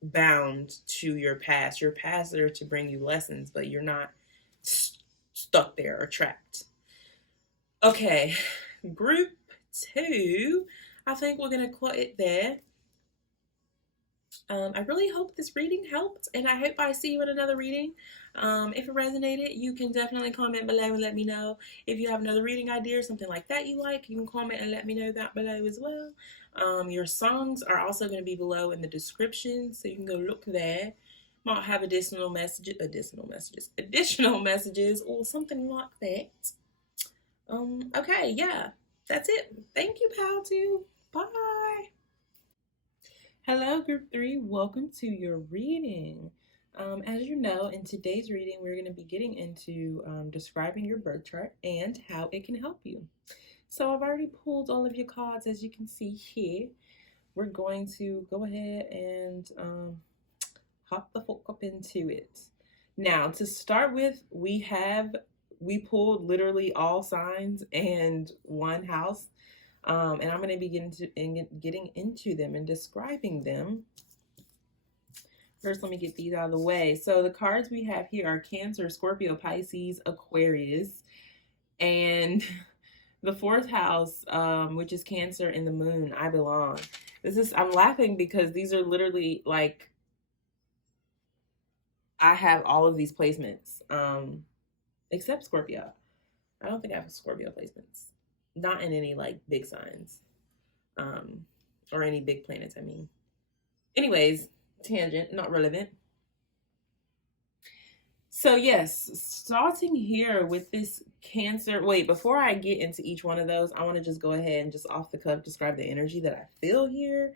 bound to your past. Your past are to bring you lessons, but you're not stuck there or trapped. Okay, group two, I think we're going to quote it there. I really hope this reading helped, and I hope I see you in another reading. If it resonated, you can definitely comment below and let me know. If you have another reading idea or something like that you like, you can comment and let me know that below as well. Your songs are also going to be below in the description, so you can go look there. Might have additional messages, or something like that. Okay, yeah, that's it. Thank you, pal. Too. Bye. Hello, group three. Welcome to your reading. As you know, in today's reading, we're going to be getting into describing your birth chart and how it can help you. So I've already pulled all of your cards, as you can see here. We're going to go ahead and hop the fuck up into it. Now, to start with, we pulled literally all signs and one house. And I'm going to be getting into them and describing them. First, let me get these out of the way. So the cards we have here are Cancer, Scorpio, Pisces, Aquarius, and the fourth house, which is Cancer, and the moon, I belong. I'm laughing because these are literally like, I have all of these placements, except Scorpio. I don't think I have Scorpio placements. Not in any like big signs, or any big planets, I mean. Anyways, tangent, not relevant. So yes, starting here with this Cancer. Wait, before I get into each one of those, I want to just go ahead and just off the cuff describe the energy that I feel here.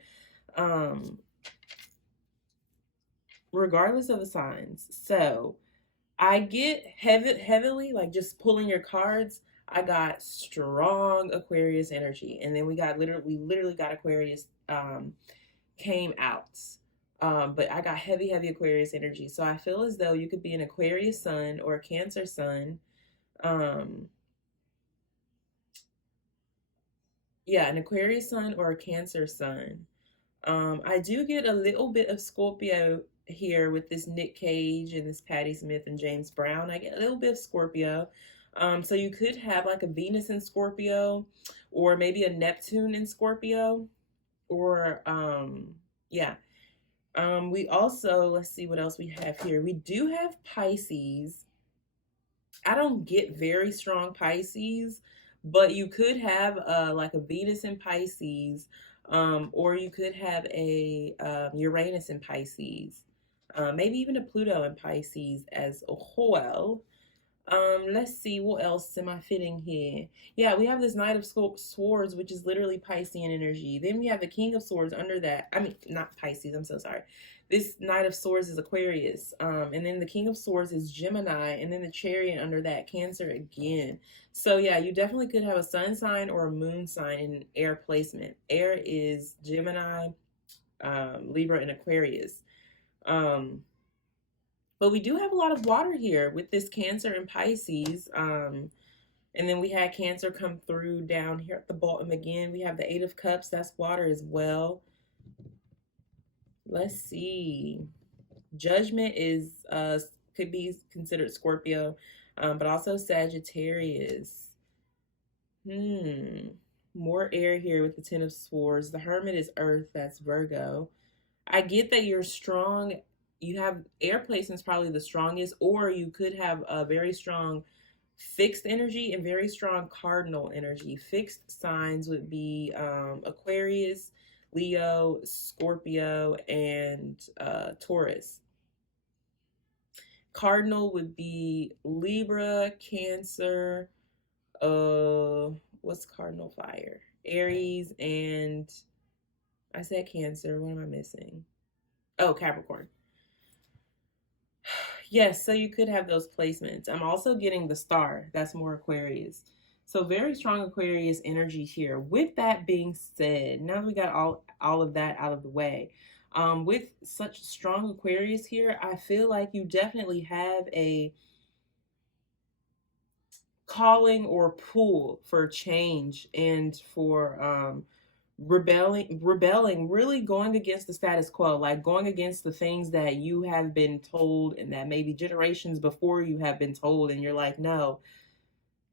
Regardless of the signs. So I get heavily, like, just pulling your cards, I got strong Aquarius energy, and then we literally got Aquarius came out. But I got heavy Aquarius energy. So I feel as though you could be an Aquarius sun or a Cancer sun. Yeah, an Aquarius sun or a Cancer sun. I do get a little bit of Scorpio here with this Nick Cage and this Patti Smith and James Brown. I get a little bit of Scorpio. So you could have like a Venus in Scorpio, or maybe a Neptune in Scorpio, or yeah. We also, let's see what else we have here. We do have Pisces. I don't get very strong Pisces, but you could have like a Venus in Pisces, or you could have a Uranus in Pisces, maybe even a Pluto in Pisces as well. Let's see, what else am I fitting here? Yeah, we have this Knight of Swords, which is literally Piscean energy. Then we have the King of Swords under that. I mean, not Pisces, I'm so sorry. This Knight of Swords is Aquarius. And then the King of Swords is Gemini, and then the Chariot under that, Cancer again. So yeah, you definitely could have a sun sign or a moon sign in air placement. Air is Gemini, Libra, and Aquarius. Um, but we do have a lot of water here with this Cancer and Pisces. And then we had Cancer come through down here at the bottom again. We have the Eight of Cups. That's water as well. Let's see. Judgment is could be considered Scorpio, but also Sagittarius. More air here with the Ten of Swords. The Hermit is Earth. That's Virgo. I get that you're strong. You have air placements probably the strongest, or you could have a very strong fixed energy and very strong cardinal energy. Fixed signs would be Aquarius, Leo, Scorpio, and Taurus. Cardinal would be Libra, Cancer, what's cardinal fire? Aries, and I said Cancer. What am I missing? Oh, Capricorn. Yes, so you could have those placements. I'm also getting the Star. That's more Aquarius. So very strong Aquarius energy here. With that being said, now that we got all of that out of the way, with such strong Aquarius here, I feel like you definitely have a calling or pull for change and for rebelling, really going against the status quo, like going against the things that you have been told and that maybe generations before you have been told, and you're like, no,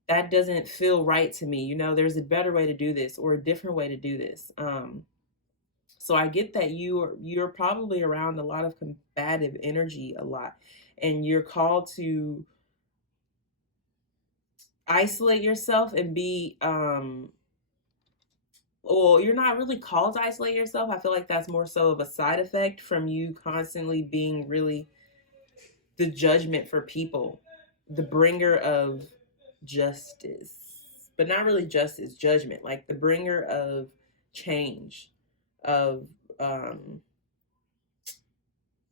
that doesn't feel right to me. There's a better way to do this or a different way to do this. So I get that you're probably around a lot of combative energy a lot, and you're called to isolate yourself and be well, you're not really called to isolate yourself. I feel like that's more so of a side effect from you constantly being really the judgment for people, the bringer of justice, but not really justice, judgment, like the bringer of change, of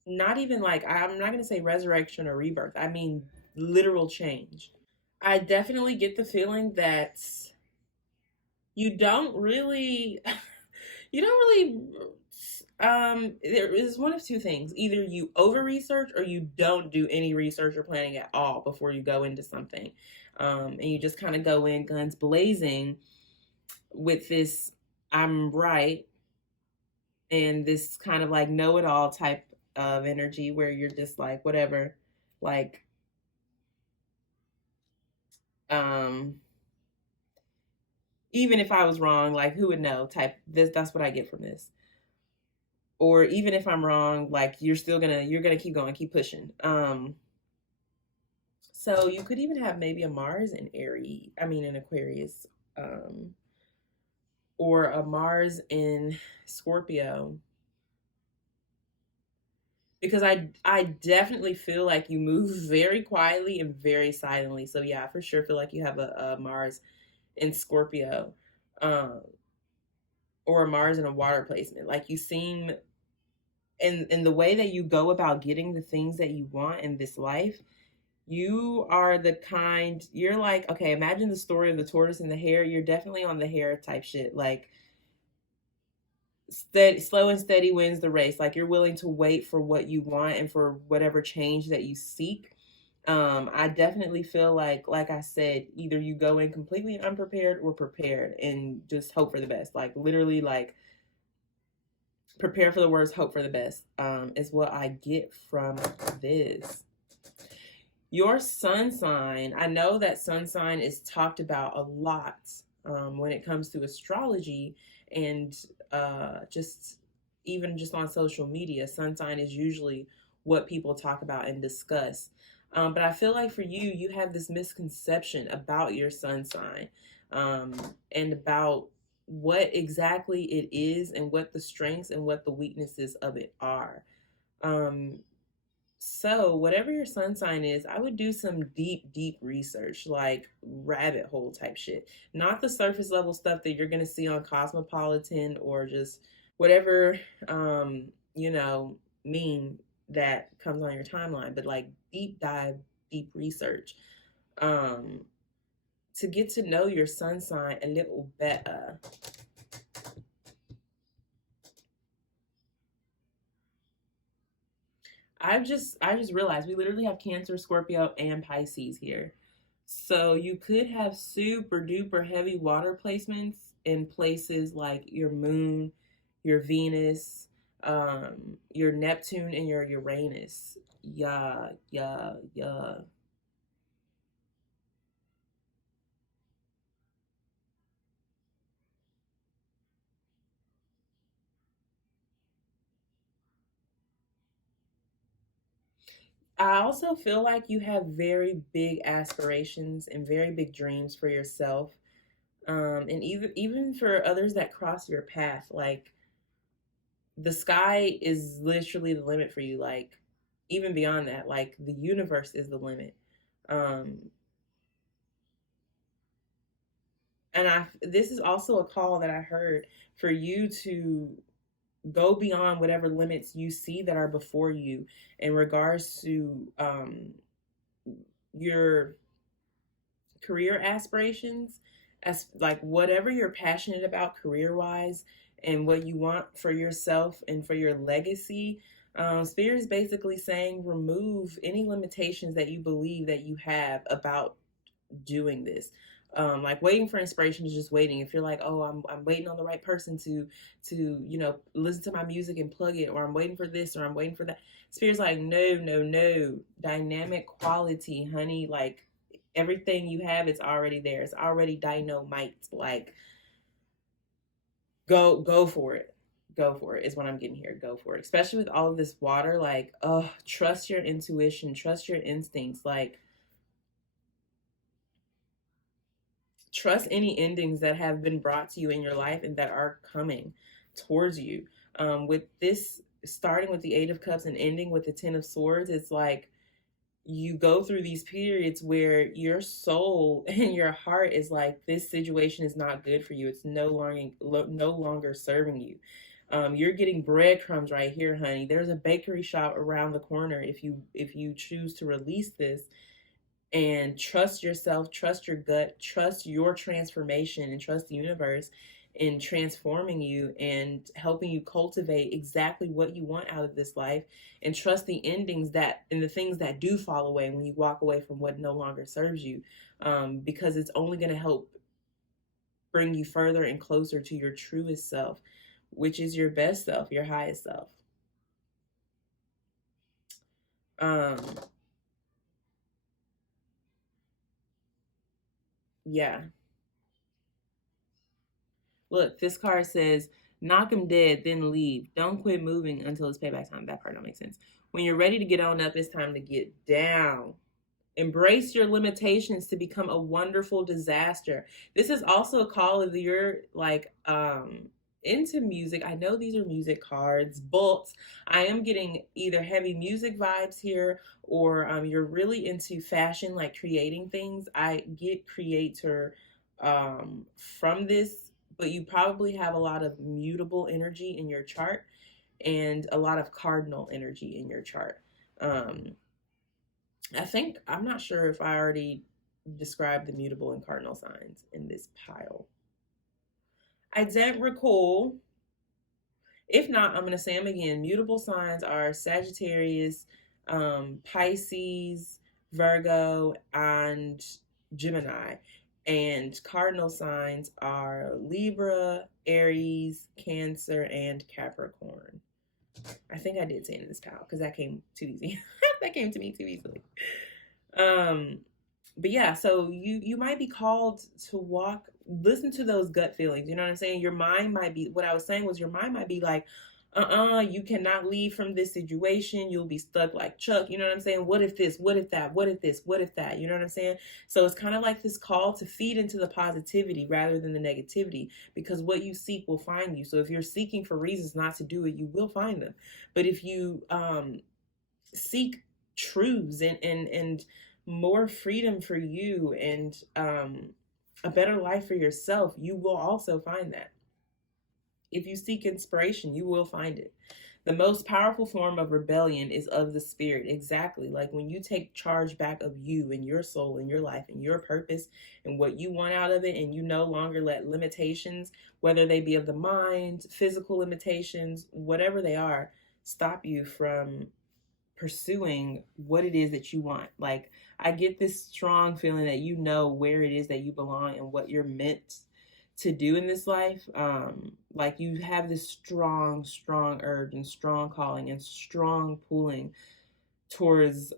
not even like, I'm not going to say resurrection or rebirth. I mean, literal change. I definitely get the feeling that you don't really you don't really there is one of two things. Either you over research or you don't do any research or planning at all before you go into something. And you just kind of go in guns blazing with this I'm right, and this kind of like know-it-all type of energy where you're just like whatever, like um even if I was wrong, like who would know type. That's what I get from this. Or even if I'm wrong, like you're gonna keep going, keep pushing. So you could even have maybe a Mars in Aries, I mean in Aquarius, or a Mars in Scorpio. Because I definitely feel like you move very quietly and very silently. So yeah, I for sure feel like you have a Mars in Scorpio, um, or a Mars in a water placement. Like you seem in the way that you go about getting the things that you want in this life, you are the kind, you're like, okay, imagine the story of the tortoise and the hare. You're definitely on the hare type shit. Like steady, slow and steady wins the race. Like you're willing to wait for what you want and for whatever change that you seek. I definitely feel like I said, either you go in completely unprepared or prepared and just hope for the best. Like literally, like prepare for the worst, hope for the best. Is what I get from this. Your sun sign, I know that sun sign is talked about a lot when it comes to astrology and just even just on social media. Sun sign is usually what people talk about and discuss. But I feel like for you, you have this misconception about your sun sign and about what exactly it is and what the strengths and what the weaknesses of it are. Um, So, whatever your sun sign is, I would do some deep, deep research, like rabbit hole type shit. Not the surface level stuff that you're going to see on Cosmopolitan or just whatever, you know, meme that comes on your timeline, but like deep dive, deep research um, to get to know your sun sign a little better. I just realized we literally have Cancer, Scorpio, and Pisces here. So you could have super duper heavy water placements in places like your moon, your Venus, your Neptune, and your Uranus. Yeah, yeah, yeah. I also feel like you have very big aspirations and very big dreams for yourself. And even for others that cross your path, like the sky is literally the limit for you. Like even beyond that, like the universe is the limit. Um, and I this is also a call that I heard for you to go beyond whatever limits you see that are before you in regards to your career aspirations, as like whatever you're passionate about career wise and what you want for yourself and for your legacy. Spirit is basically saying remove any limitations that you believe that you have about doing this. Like waiting for inspiration is just waiting. If you're like, oh, I'm waiting on the right person to listen to my music and plug it, or I'm waiting for this, or I'm waiting for that. Spirit's like, no, no, no. Dynamic quality, honey. Like everything you have, it's already there. It's already dynamite. Like go for it. Go for it is what I'm getting here. Go for it. Especially with all of this water, like, trust your intuition, trust your instincts. Like trust any endings that have been brought to you in your life and that are coming towards you. With this starting with the Eight of Cups and ending with the Ten of Swords, it's like you go through these periods where your soul and your heart is like, this situation is not good for you. It's no longer serving you. You're getting breadcrumbs right here, honey. There's a bakery shop around the corner if you choose to release this and trust yourself, trust your gut, trust your transformation, and trust the universe in transforming you and helping you cultivate exactly what you want out of this life, and trust the endings that and the things that do fall away when you walk away from what no longer serves you, because it's only going to help bring you further and closer to your truest self, which is your best self, your highest self. um yeah. Look, this card says, knock him dead, then leave. Don't quit moving until it's payback time. That part don't make sense. When you're ready to get on up, it's time to get down. Embrace your limitations to become a wonderful disaster. This is also a call if you're like into music. I know these are music cards, but I am getting either heavy music vibes here, or you're really into fashion, like creating things. I get creator from this, but you probably have a lot of mutable energy in your chart and a lot of cardinal energy in your chart. Um, I think I'm not sure if I already described the mutable and cardinal signs in this pile. I don't recall. If not, I'm going to say them again. Mutable signs are Sagittarius, Pisces, Virgo, and Gemini. And cardinal signs are Libra, Aries, Cancer, and Capricorn. I think I did say it in this pile because that came too easy. That came to me too easily. Um, but yeah, so you might be called to walk, listen to those gut feelings. You know what I'm saying? Your mind might be, what I was saying was, your mind might be like, you cannot leave from this situation. You'll be stuck like Chuck. You know what I'm saying? What if this? What if that? What if this? What if that? You know what I'm saying? So it's kind of like this call to feed into the positivity rather than the negativity, because what you seek will find you. So if you're seeking for reasons not to do it, you will find them. But if you seek truths and more freedom for you, and a better life for yourself, you will also find that. If you seek inspiration, you will find it. The most powerful form of rebellion is of the spirit. Exactly. Like when you take charge back of you and your soul and your life and your purpose and what you want out of it, and you no longer let limitations, whether they be of the mind, physical limitations, whatever they are, stop you from pursuing what it is that you want. Like, I get this strong feeling that you know where it is that you belong and what you're meant to do in this life. Like, you have this strong urge and strong calling and strong pulling towards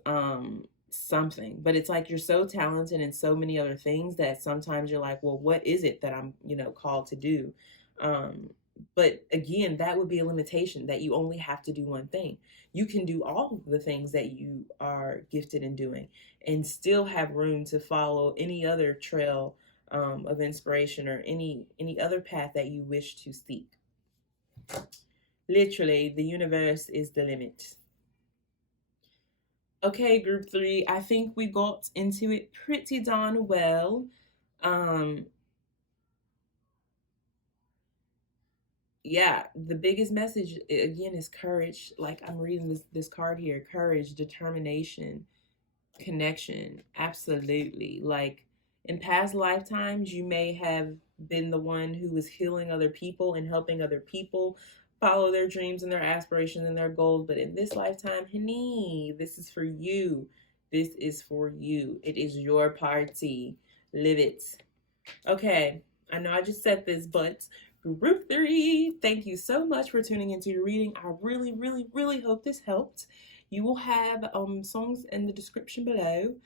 something. But it's like you're so talented in so many other things that sometimes you're like, well, what is it that I'm, called to do? But again, that would be a limitation, that you only have to do one thing. You can do all the things that you are gifted in doing and still have room to follow any other trail of inspiration or any other path that you wish to seek. Literally, the universe is the limit. Okay, group 3, I think we got into it pretty darn well. Yeah, the biggest message again is courage. Like, I'm reading this card here: courage, determination, connection. Absolutely. Like, in past lifetimes, you may have been the one who was healing other people and helping other people follow their dreams and their aspirations and their goals. But in this lifetime, honey, this is for you. This is for you. It is your party. Live it. Okay, I know I just said this, but group 3, thank you so much for tuning into your reading. I really hope this helped. You will have songs in the description below.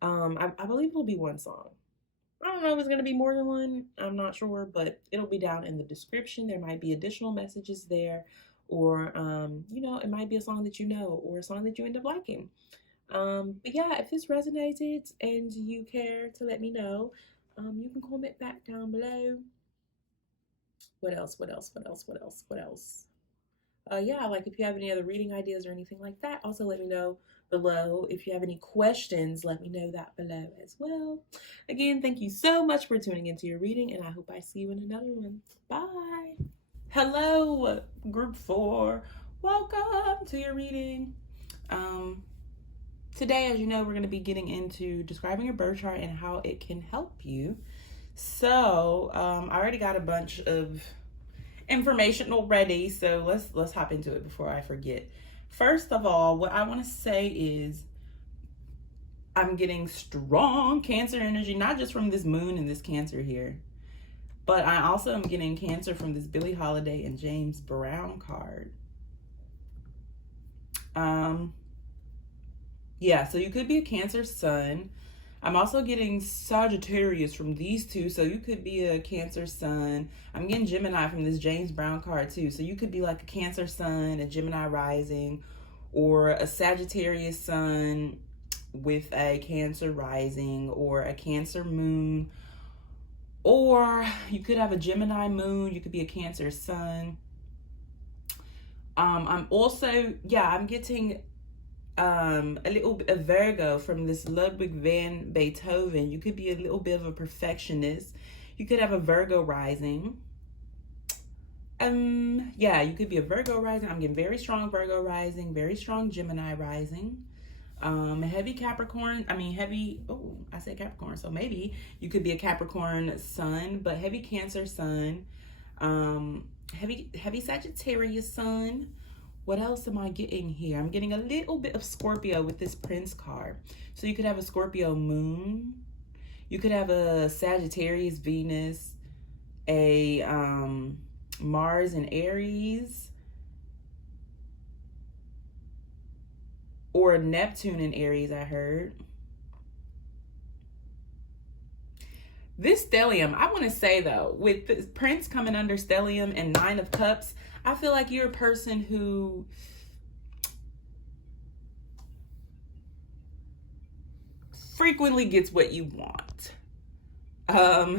I believe it'll be one song. I don't know if it's going to be more than one. I'm not sure, but it'll be down in the description. There might be additional messages there, or, it might be a song that you know, or a song that you end up liking. But yeah, if this resonated and you care to let me know, you can comment back down below. What else? Yeah, like, if you have any other reading ideas or anything like that, also let me know below. If you have any questions, let me know that below as well. Again, thank you so much for tuning into your reading, and I hope I see you in another one. Bye. Hello, group 4. Welcome to your reading. Today, as you know, we're going to be getting into describing your birth chart and how it can help you. So, I already got a bunch of information already, so let's hop into it before I forget. First of all, what I want to say is I'm getting strong Cancer energy, not just from this moon and this Cancer here, but I also am getting Cancer from this Billie Holiday and James Brown card. Yeah, so you could be a Cancer sun. I'm also getting Sagittarius from these two, so you could be a Cancer sun. I'm getting Gemini from this James Brown card too, so you could be like a Cancer sun, a Gemini rising, or a Sagittarius sun with a Cancer rising, or a Cancer moon, or you could have a Gemini moon. You could be a Cancer sun. I'm also, I'm getting a little bit of Virgo from this Ludwig van Beethoven. You could be a little bit of a perfectionist. You could have a Virgo rising. You could be a Virgo rising. I'm getting very strong Virgo rising, very strong Gemini rising. Heavy Capricorn. I said Capricorn, so maybe you could be a Capricorn sun, but heavy Cancer sun. Heavy Sagittarius sun. What else am I getting here? I'm getting a little bit of Scorpio with this Prince card. So you could have a Scorpio moon. You could have a Sagittarius Venus, a Mars and Aries, or a Neptune in Aries, I heard. This stellium, I want to say though, with this Prince coming under stellium and 9 of Cups, I feel like you're a person who frequently gets what you want. I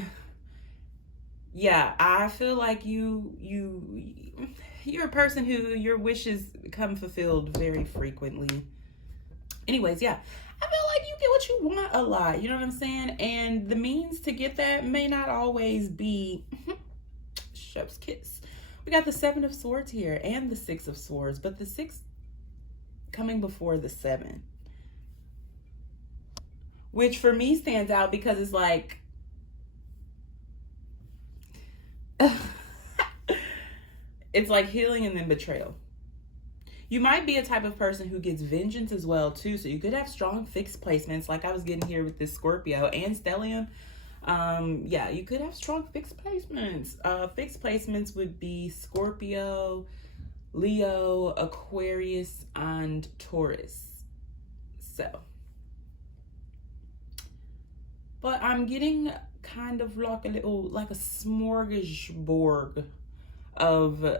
feel like you're a person who your wishes come fulfilled very frequently. Anyways, yeah, I feel like you get what you want a lot. You know what I'm saying? And the means to get that may not always be chef's kiss. We got the Seven of Swords here and the Six of Swords, but the Six coming before the Seven, which for me stands out because it's like it's like healing and then betrayal. You might be a type of person who gets vengeance as well too. So you could have strong fixed placements, like I was getting here with this Scorpio and Stellium. Yeah, you could have strong fixed placements. Fixed placements would be Scorpio, Leo, Aquarius, and Taurus. So, but I'm getting kind of like a little, like a smorgasbord of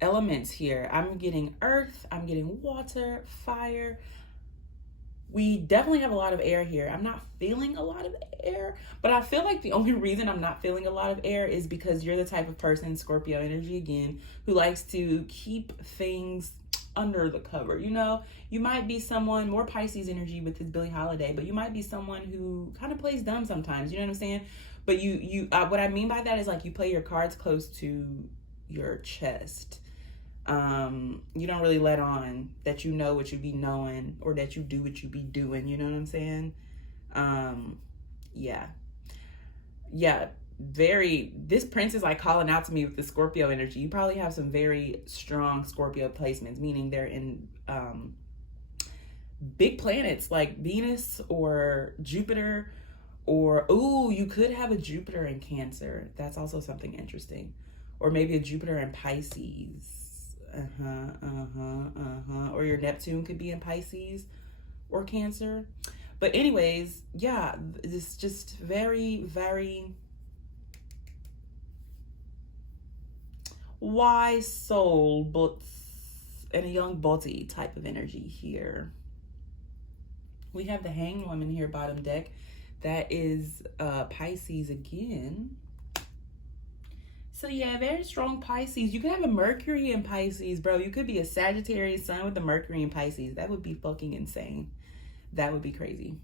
elements here. I'm getting earth, I'm getting water, fire. We definitely have a lot of air here. I'm not feeling a lot of air, but I feel like the only reason I'm not feeling a lot of air is because you're the type of person, Scorpio energy again, who likes to keep things under the cover. You know, you might be someone, more Pisces energy with this Billie Holiday, but you might be someone who kind of plays dumb sometimes. You know what I'm saying? But what I mean by that is like you play your cards close to your chest. You don't really let on that you know what you be knowing or that you do what you be doing. You know what I'm saying? Yeah. This prince is like calling out to me with the Scorpio energy. You probably have some very strong Scorpio placements, meaning they're in big planets like Venus or Jupiter, or you could have a Jupiter in Cancer. That's also something interesting. Or maybe a Jupiter in Pisces. Or your Neptune could be in Pisces or Cancer. But anyways, yeah, it's just very, very wise soul, but and a young body type of energy here. We have the Hanged Woman here, bottom deck. That is Pisces again. So yeah, very strong Pisces. You could have a Mercury in Pisces, bro. You could be a Sagittarius sun with a Mercury in Pisces. That would be fucking insane. That would be crazy.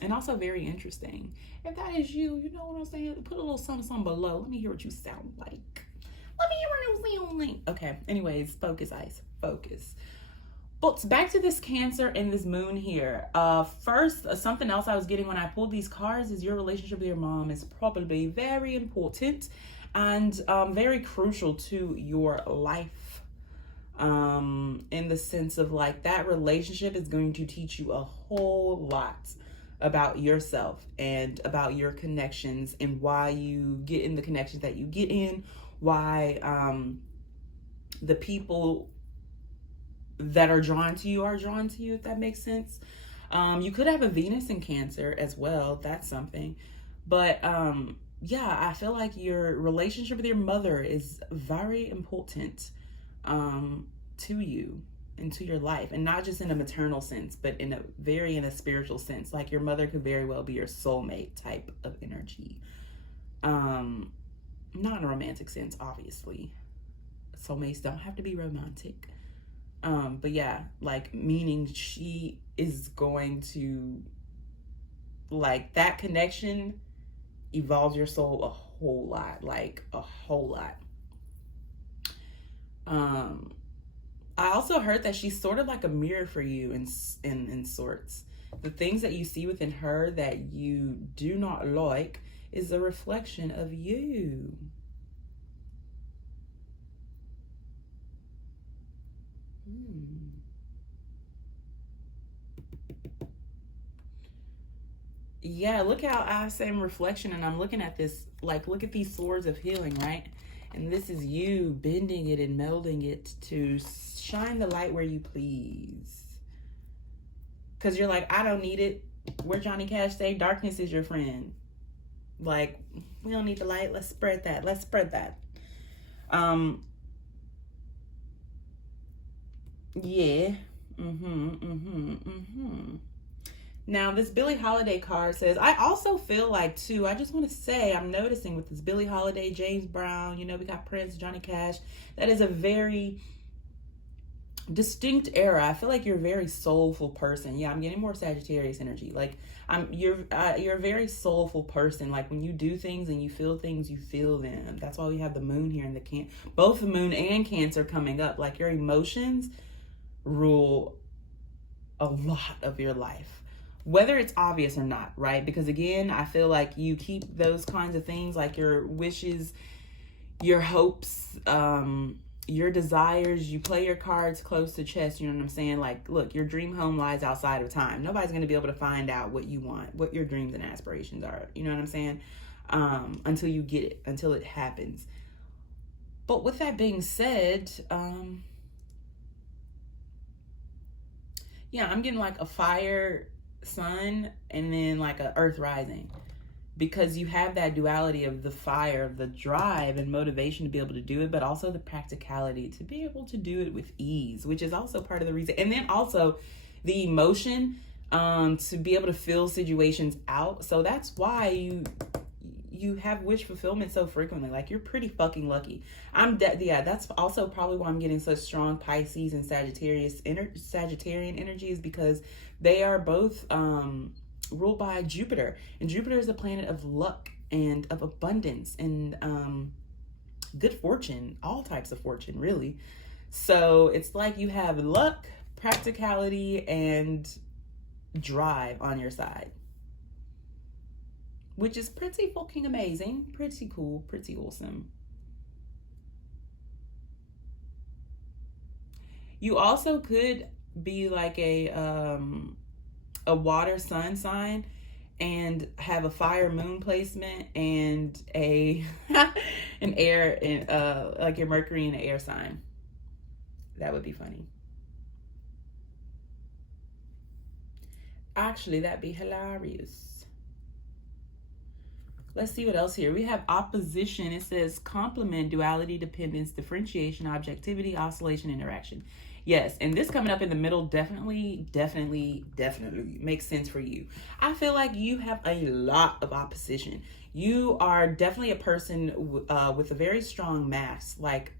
And also very interesting. If that is you, you know what I'm saying? Put a little something below. Let me hear what you sound like. Let me hear what you sound like. Okay, anyways, focus, Ice. Focus. But back to this Cancer and this moon here. First, something else I was getting when I pulled these cards is your relationship with your mom is probably very important and very crucial to your life, in the sense of like that relationship is going to teach you a whole lot about yourself and about your connections and why you get in the connections that you get in, why the people that are drawn to you, if that makes sense. You could have a Venus in Cancer as well. That's something. But yeah, I feel like your relationship with your mother is very important to you and to your life, and not just in a maternal sense, but in a spiritual sense. Like your mother could very well be your soulmate type of energy. Not in a romantic sense, obviously. Soulmates don't have to be romantic. But yeah, like meaning she is going to, like, that connection evolves your soul a whole lot, like a whole lot. I also heard that she's sort of like a mirror for you in sorts. The things that you see within her that you do not like is a reflection of you. Yeah, look how I say reflection, and I'm looking at this, like, look at these swords of healing, right? And this is you bending it and melding it to shine the light where you please. Because you're like, I don't need it. Where Johnny Cash say, darkness is your friend. Like, we don't need the light. Let's spread that. Let's spread that. Yeah. Now, this Billie Holiday card says, I also feel like, too, I just want to say, I'm noticing with this Billie Holiday, James Brown, you know, we got Prince, Johnny Cash. That is a very distinct era. I feel like you're a very soulful person. Yeah, I'm getting more Sagittarius energy. Like you're a very soulful person. Like when you do things and you feel them. That's why we have the moon here and both the moon and Cancer coming up. Like your emotions rule a lot of your life, whether it's obvious or not, right? Because again, I feel like you keep those kinds of things, like your wishes, your hopes, your desires, you play your cards close to chest. You know what I'm saying? Like, look, your dream home lies outside of time. Nobody's going to be able to find out what you want, what your dreams and aspirations are. You know what I'm saying? Until you get it, until it happens. But with that being said, yeah, I'm getting like a fire sun and then like a earth rising, because you have that duality of the fire, of the drive and motivation to be able to do it, but also the practicality to be able to do it with ease, which is also part of the reason. And then also the emotion, to be able to fill situations out. So that's why you have wish fulfillment so frequently. Like, you're pretty fucking lucky. That's also probably why I'm getting such strong Pisces and Sagittarian energy, is because they are both ruled by Jupiter, and Jupiter is a planet of luck and of abundance and good fortune, all types of fortune, really. So it's like you have luck, practicality, and drive on your side, which is pretty fucking amazing, pretty cool, pretty awesome. You also could be like a water sun sign and have a fire moon placement and a an air and like your Mercury in an air sign. That would be funny. Actually, that'd be hilarious. Let's see what else here. We have opposition. It says complement, duality, dependence, differentiation, objectivity, oscillation, interaction. Yes, and this coming up in the middle definitely makes sense for you. I feel like you have a lot of opposition. You are definitely a person with a very strong mass. Like,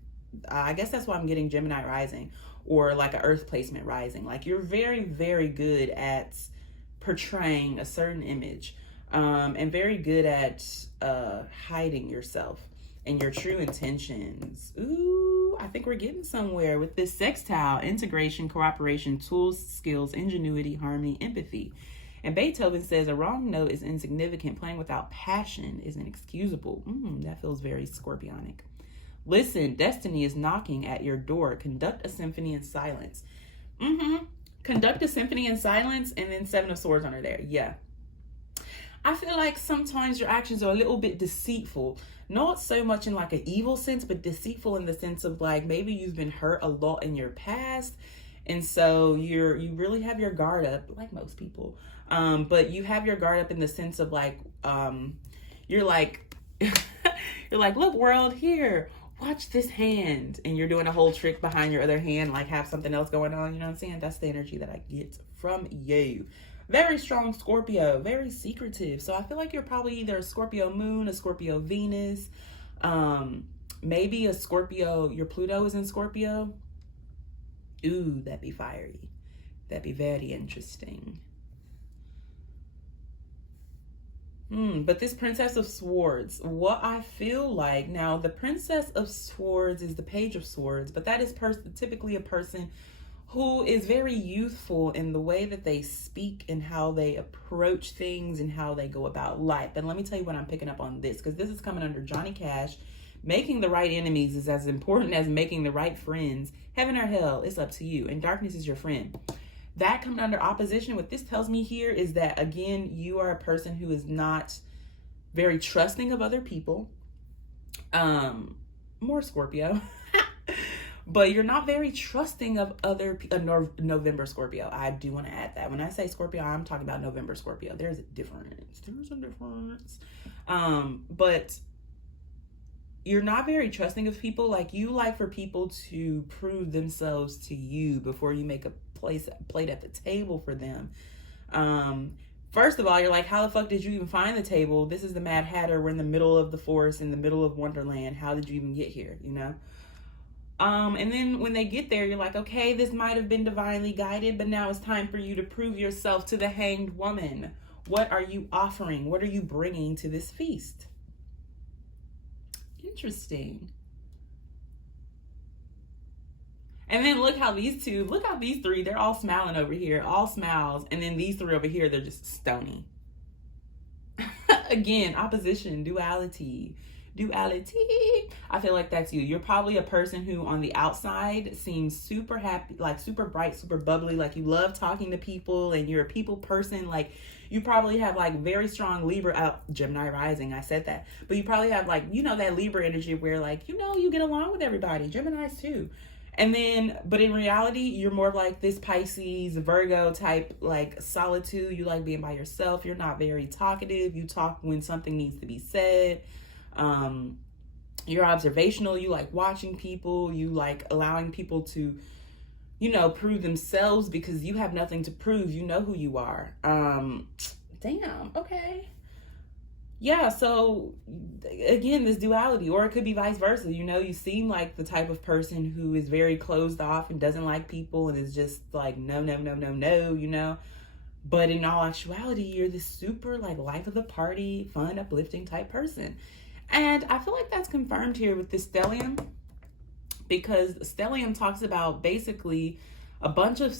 I guess that's why I'm getting Gemini rising, or like an earth placement rising. Like, you're very, very good at portraying a certain image, and very good at hiding yourself and your true intentions. Ooh, I think we're getting somewhere with this sextile: integration, cooperation, tools, skills, ingenuity, harmony, empathy. And Beethoven says a wrong note is insignificant. Playing without passion is inexcusable. That feels very scorpionic. Listen, destiny is knocking at your door. Conduct a symphony in silence. Conduct a symphony in silence, and then Seven of Swords under there. Yeah. I feel like sometimes your actions are a little bit deceitful. Not so much in like an evil sense, but deceitful in the sense of like, maybe you've been hurt a lot in your past, and so you really have your guard up, like most people. But you have your guard up in the sense of like, you're like, you're like, look, world, here, watch this hand, and you're doing a whole trick behind your other hand, like have something else going on. You know what I'm saying? That's the energy that I get from you. Very strong Scorpio, very secretive. So I feel like you're probably either a Scorpio moon, a Scorpio Venus, maybe a Scorpio, your Pluto is in Scorpio. Ooh, that'd be fiery. That'd be very interesting. But this Princess of Swords, what I feel like, now the Princess of Swords is the Page of Swords, but that is typically a person who is very youthful in the way that they speak and how they approach things and how they go about life. And let me tell you what I'm picking up on this, because this is coming under Johnny Cash. Making the right enemies is as important as making the right friends. Heaven or hell, it's up to you. And darkness is your friend. That coming under opposition, what this tells me here is that, again, you are a person who is not very trusting of other people. More Scorpio. But you're not very trusting of other November Scorpio. I do want to add that. When I say Scorpio, I'm talking about November Scorpio. There's a difference. But you're not very trusting of people. Like, you like for people to prove themselves to you before you make a plate at the table for them. First of all, you're like, how the fuck did you even find the table? This is the Mad Hatter. We're in the middle of the forest, in the middle of Wonderland. How did you even get here? You know? And then when they get there, you're like, okay, this might have been divinely guided, but now it's time for you to prove yourself to the hanged woman. What are you offering? What are you bringing to this feast? Interesting. And then look how these three, they're all smiling over here, all smiles. And then these three over here, they're just stony. Again, opposition, duality. I feel like that's you. You're probably a person who on the outside seems super happy, like super bright, super bubbly, like you love talking to people and you're a people person. Like you probably have like very strong Libra, Gemini rising, I said that. But you probably have like, that Libra energy where like, you get along with everybody. Geminis too. And then, but in reality, you're more like this Pisces, Virgo type, like solitude. You like being by yourself. You're not very talkative. You talk when something needs to be said. You're observational. You like watching people. You like allowing people to, prove themselves because you have nothing to prove. You know who you are. Damn. Okay. Yeah, so again, this duality, or it could be vice versa. You seem like the type of person who is very closed off and doesn't like people and is just like, no. But in all actuality, you're this super like life of the party, fun, uplifting type person. And I feel like that's confirmed here with this stellium, because stellium talks about basically a bunch of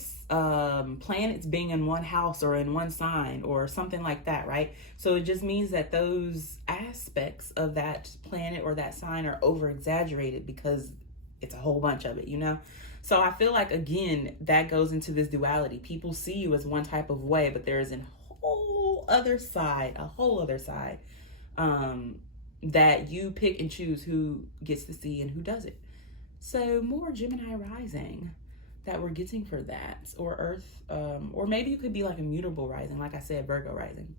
planets being in one house or in one sign or something like that, right? So it just means that those aspects of that planet or that sign are over exaggerated because it's a whole bunch of it. So I feel like, again, that goes into this duality. People see you as one type of way, but there is a whole other side that you pick and choose who gets to see and who doesn't. So more Gemini rising that we're getting for that, or Earth, or maybe it could be like a mutable rising, like I said, Virgo rising.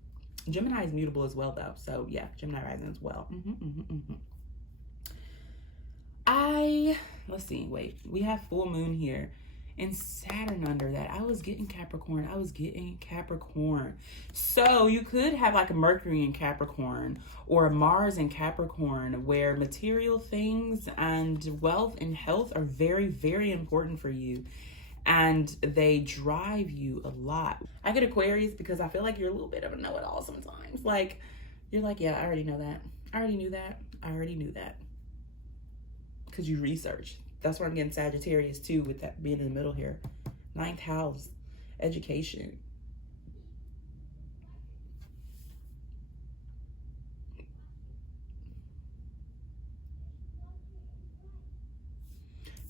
Gemini is mutable as well, though. So yeah, Gemini rising as well. Let's see, wait, we have full moon here and Saturn under that. I was getting Capricorn. So you could have like a Mercury in Capricorn or a Mars in Capricorn, where material things and wealth and health are very, very important for you. And they drive you a lot. I get Aquarius because I feel like you're a little bit of a know-it-all sometimes. Like, you're like, yeah, I already know that. I already knew that. Because you research. That's where I'm getting Sagittarius too, with that being in the middle here. 9th house, education.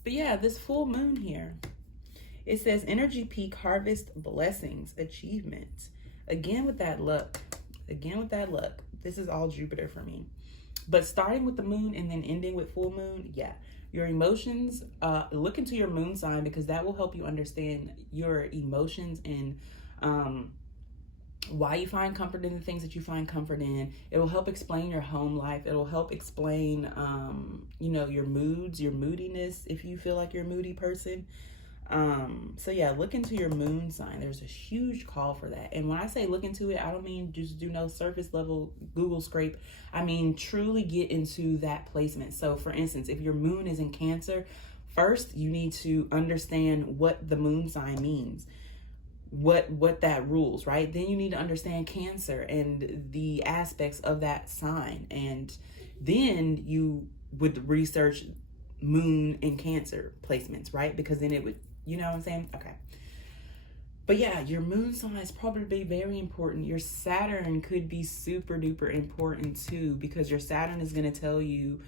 But yeah, this full moon here, it says energy peak, harvest, blessings, achievements. Again with that luck. This is all Jupiter for me. But starting with the moon and then ending with full moon, yeah. Your emotions, look into your moon sign, because that will help you understand your emotions and why you find comfort in the things that you find comfort in. It will help explain your home life. It will help explain, your moods, your moodiness, if you feel like you're a moody person. So yeah, look into your moon sign. There's a huge call for that. And when I say look into it, I don't mean just do no surface level Google scrape. I mean truly get into that placement. So for instance, if your moon is in Cancer, first you need to understand what the moon sign means, what that rules, right? Then you need to understand Cancer and the aspects of that sign, and then you would research moon and Cancer placements, right? Because then it would, you know what I'm saying? Okay. But yeah, your moon sign is probably very important. Your Saturn could be super duper important too, because your Saturn is going to tell you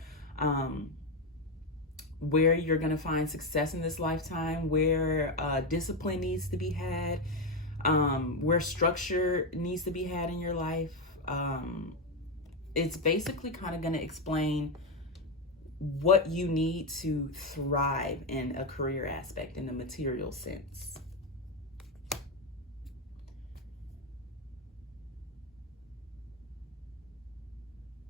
where you're going to find success in this lifetime, where discipline needs to be had, where structure needs to be had in your life. It's basically kind of going to explain what you need to thrive in a career aspect, in the material sense.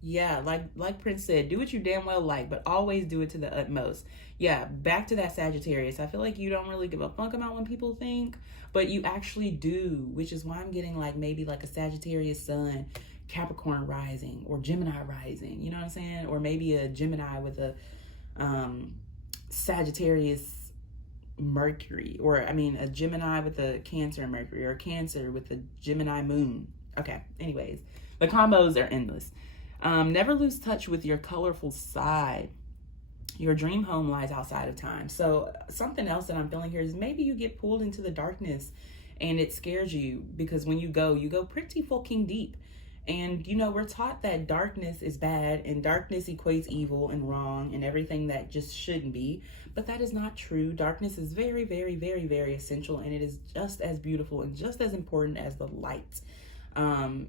Yeah, like Prince said, do what you damn well like, but always do it to the utmost. Yeah, back to that Sagittarius. I feel like you don't really give a fuck about when people think, but you actually do, which is why I'm getting like maybe like a Sagittarius sun, Capricorn rising, or Gemini rising, you know what I'm saying? Or maybe a Gemini with a Sagittarius Mercury, or I mean a Gemini with a Cancer Mercury, or Cancer with a Gemini moon. Okay, anyways, the combos are endless. Never lose touch with your colorful side. Your dream home lies outside of time. So something else that I'm feeling here is maybe you get pulled into the darkness and it scares you, because when you go pretty fucking deep. And we're taught that darkness is bad and darkness equates evil and wrong and everything that just shouldn't be. But that is not true. Darkness is very, very, very, very essential, and it is just as beautiful and just as important as the light.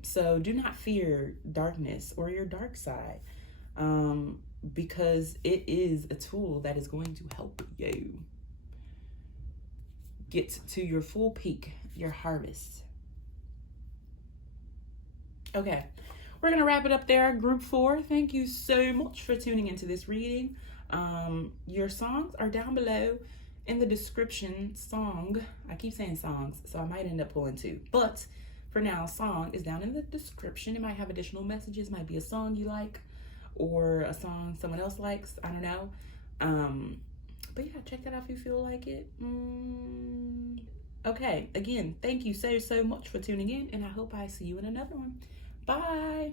So do not fear darkness or your dark side, because it is a tool that is going to help you get to your full peak, your harvest. Okay, we're going to wrap it up there, group 4. Thank you so much for tuning into this reading. Your songs are down below in the description. I keep saying songs, so I might end up pulling 2. But for now, song is down in the description. It might have additional messages, might be a song you like, or a song someone else likes. I don't know. But yeah, check that out if you feel like it. Okay, again, thank you so much for tuning in, and I hope I see you in another one. Bye.